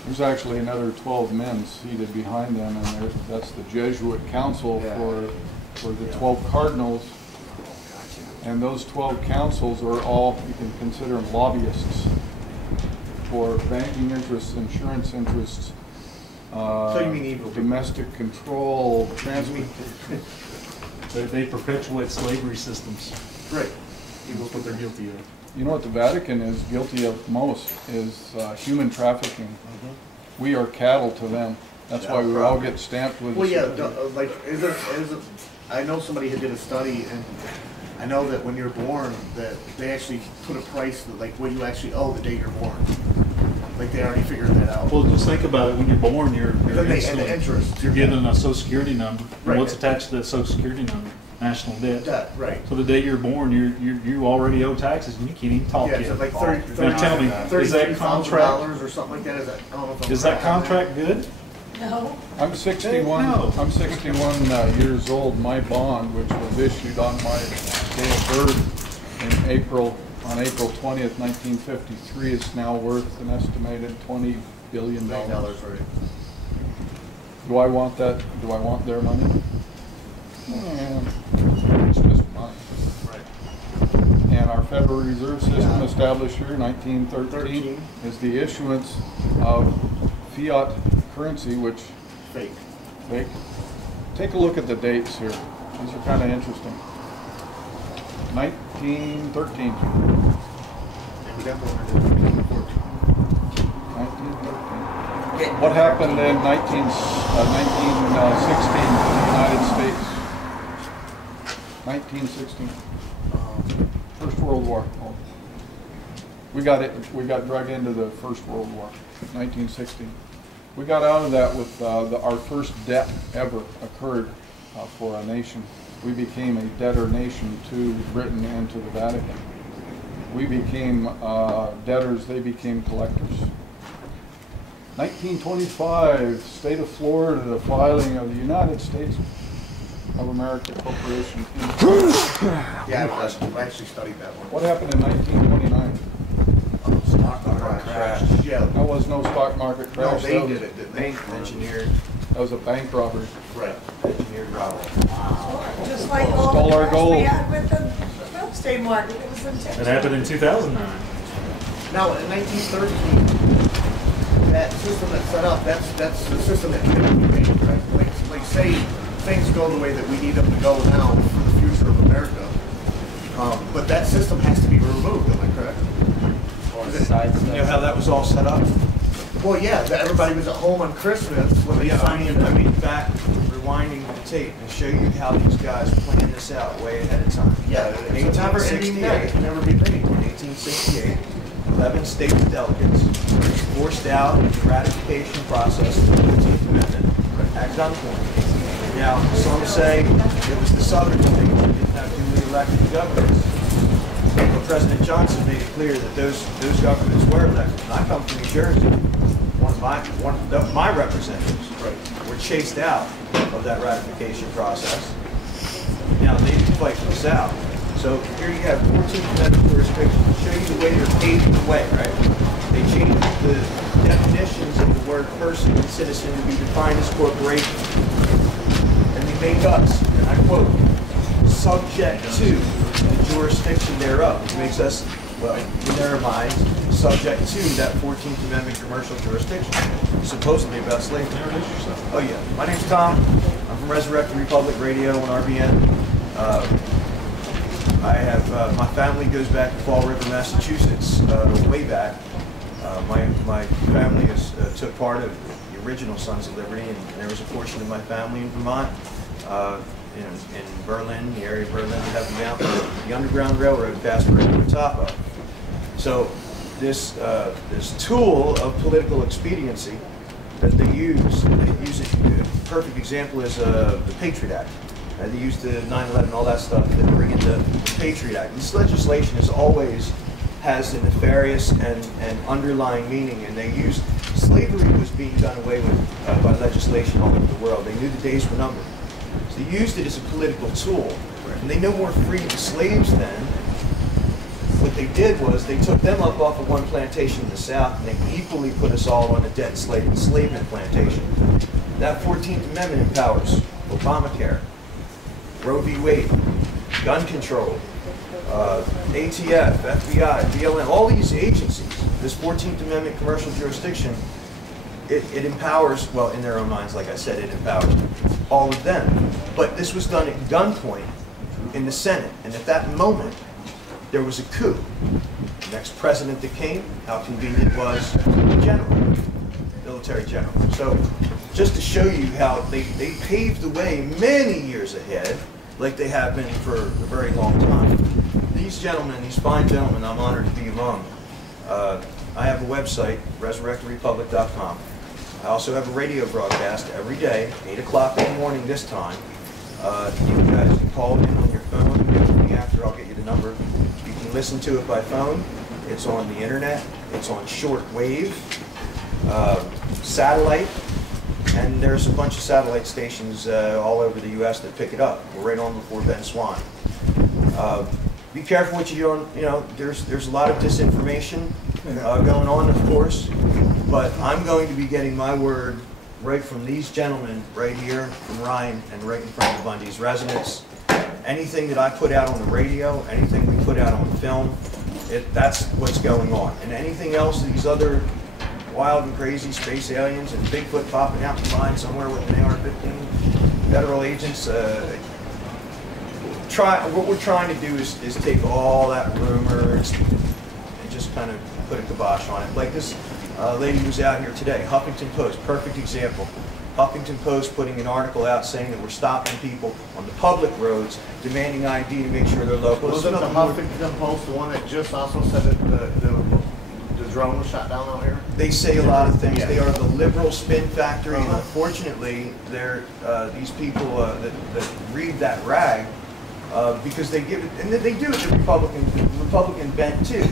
There's actually another 12 men seated behind them, and that's the Jesuit council for the 12 cardinals. And those 12 councils are all, you can consider them lobbyists for banking interests, insurance interests, So you mean evil? domestic control, transport. They perpetuate slavery systems. Right. That's what they're guilty of. You know what the Vatican is guilty of most is human trafficking. We are cattle to them. That's why we all get stamped with. Well, yeah, like, I know somebody had did a study, and I know that when you're born, that they actually put a price, like what you actually owe the day you're born. Like they already figured that out. Well, just think about it. When you're born, you're And the instantly- interest. you're given a social security number. And Right. what's attached to that social security number? National debt. That, right. So the day you're born, you already owe taxes, and you can't even talk Yeah, yet. it's like 30, Now tell me, is that contract, $33,000 or something like that. Is that, I don't know if I'm is that correct on contract good? No. I'm 61. No. I'm 61 years old. My bond, which was issued on my day of birth in April, on April 20th, 1953, is now worth an estimated $20 billion. $9, right. Do I want that? Do I want their money? It's just mine. Right. And our Federal Reserve System established here in 1913 is the issuance of fiat currency, which Fake. fake. Take a look at the dates here. These are kind of interesting. 1913. And we got the one that did 1914. 1913. What happened in 1916 in the United States? 1916. First World War. Oh. We got dragged into the First World War, 1916. We got out of that with our first debt ever occurred for a nation. We became a debtor nation to Britain and to the Vatican. We became debtors, they became collectors. 1925, state of Florida, the filing of the United States of America Corporation. Yeah, I actually studied that one. What happened in 1929? Stock market crash. Yeah. That was no stock market No, crash. they That was- did it, didn't they? Engineered That was a bank robbery. Right. robbery. Just like all Stole the our crash we gold. had with the real estate market. It was intentional. It happened in 2009. Now, in 1913, that system that's set up, that's the system that needed to be made, right? Like say things go the way that we need them to go now for the future of America. But that system has to be removed, am I correct? You know how that was all set up? Well, yeah, that everybody was at home on Christmas when they signed in. I mean, back, rewinding the tape and show you how these guys planned this out way ahead of time. Yeah, it's a never ending net. It can never be paid. In 1868, 11 state delegates forced out the ratification process of the 14th Amendment, acted on 20. Now, some say it was the southern states that didn't have duly elected governors. But President Johnson made it clear that those governments were elected. And I come from New Jersey. One of my representatives were chased out of that ratification process. Now, they didn't fight for the South. So here you have 14th Amendment jurisdiction to show you the way they're paving the way, right? They changed the definitions of the word person and citizen to be defined as corporation. And they make us, and I quote, subject to the jurisdiction thereof, which makes us, well, in their minds, subject to that 14th Amendment commercial jurisdiction, supposedly about slavery. Oh yeah, my name's Tom. I'm from Resurrected Republic Radio on RBN. I have, my family goes back to Fall River, Massachusetts, way back. My family took part of the original Sons of Liberty, and there was a portion of my family in Vermont, in Berlin, the area of Berlin, we have the mountain, the Underground Railroad passed right over the top of. So this tool of political expediency that they use it, a perfect example is the Patriot Act. They use the 9/11, all that stuff, that bring in the Patriot Act. This legislation has a nefarious and underlying meaning, and they used, slavery was being done away with by legislation all over the world. They knew the days were numbered. So they used it as a political tool, and they no more freed the slaves then. What they did was they took them up off of one plantation in the South, and they equally put us all on a debt enslavement plantation. That 14th Amendment empowers Obamacare, Roe v. Wade, gun control, ATF, FBI, BLM, all these agencies. This 14th Amendment commercial jurisdiction, it empowers, well, in their own minds, like I said, it empowers all of them. But this was done at gunpoint in the Senate, and at that moment, there was a coup. The next president that came, how convenient was the general, military general. So just to show you how they paved the way many years ahead, like they have been for a very long time. These gentlemen, these fine gentlemen, I'm honored to be among. I have a website, resurrectedrepublic.com. I also have a radio broadcast every day, 8 o'clock in the morning this time. You guys can call in on your phone. After, I'll get you the number. You can listen to it by phone. It's on the internet. It's on short wave, satellite, and there's a bunch of satellite stations all over the U.S. that pick it up. We're right on before Ben Swan. Be careful what you do. You know, there's a lot of disinformation going on, of course, but I'm going to be getting my word right from these gentlemen right here, from Ryan, and right in front of Bundy's residence. Anything that I put out on the radio, anything we put out on film, that's what's going on. And anything else, these other wild and crazy space aliens and Bigfoot popping out combined somewhere with an AR-15, federal agents, what we're trying to do is take all that rumors and just kind of put a kibosh on it. Like this lady who's out here today, Huffington Post, perfect example. Huffington Post putting an article out saying that we're stopping people on the public roads, demanding ID to make sure they're local. Wasn't the Huffington Post the one that just also said that the drone was shot down out here? They say a lot of things. Yeah. They are the liberal spin factory, and unfortunately, they're these people that read that rag because they give it, and they do it the Republican bent too.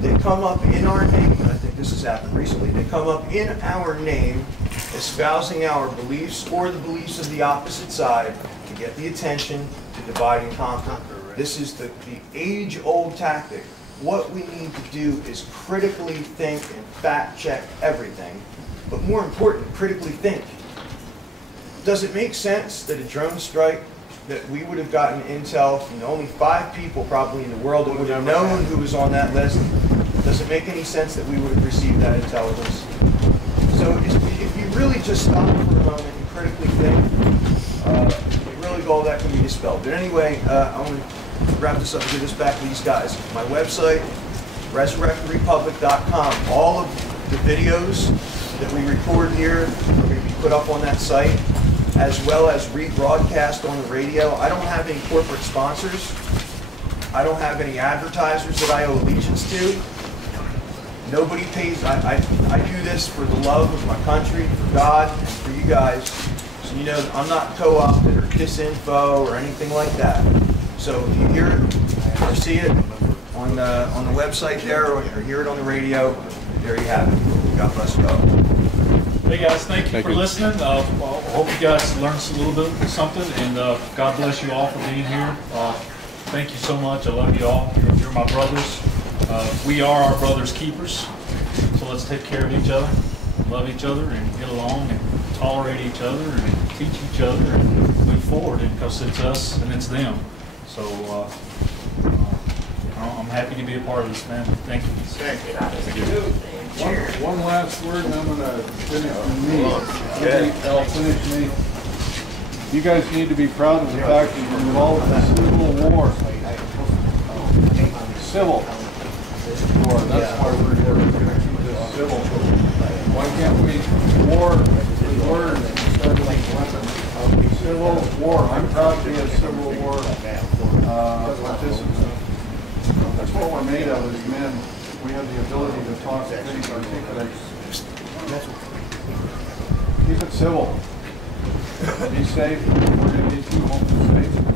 They come up in our name, and I think this has happened recently, they come up in our name, espousing our beliefs or the beliefs of the opposite side to get the attention, to divide and conquer. This is the age-old tactic. What we need to do is critically think and fact-check everything, but more important, critically think. Does it make sense that a drone strike, that we would have gotten intel from only 5 people probably in the world that would have known who was on that list? Does it make any sense that we would have received that intelligence? So if you really just stop for a moment and critically think, really all that can be dispelled. But anyway, I want to wrap this up and give this back to these guys. My website, resurrectedrepublic.com. All of the videos that we record here are going to be put up on that site, as well as rebroadcast on the radio. I don't have any corporate sponsors. I don't have any advertisers that I owe allegiance to. Nobody pays. I do this for the love of my country, for God, and for you guys. So So you know I'm not co-opted or disinfo or anything like that. So if you hear it or see it on the website there or hear it on the radio, there you have it. God bless you all. Hey guys, thank you for listening. I hope you guys learned a little bit something, and God bless you all for being here. Thank you so much. I love you all. You're my brothers. We are our brothers' keepers. So let's take care of each other, love each other, and get along, and tolerate each other, and teach each other, and move forward. Because it's us and it's them. So I'm happy to be a part of this family. Thank you. Thank you. One last word, and I'm going to finish me. I'll finish me. You guys need to be proud of the fact that you're involved in a civil war. Civil war. That's why we're here. We're going to keep this civil. Why can't we war with words instead of weapons? Civil war. I'm proud to be a civil war participant. That's what we're made of as men. We have the ability to talk, think, articulate. Keep it civil. Be safe. We're going to need you home safe.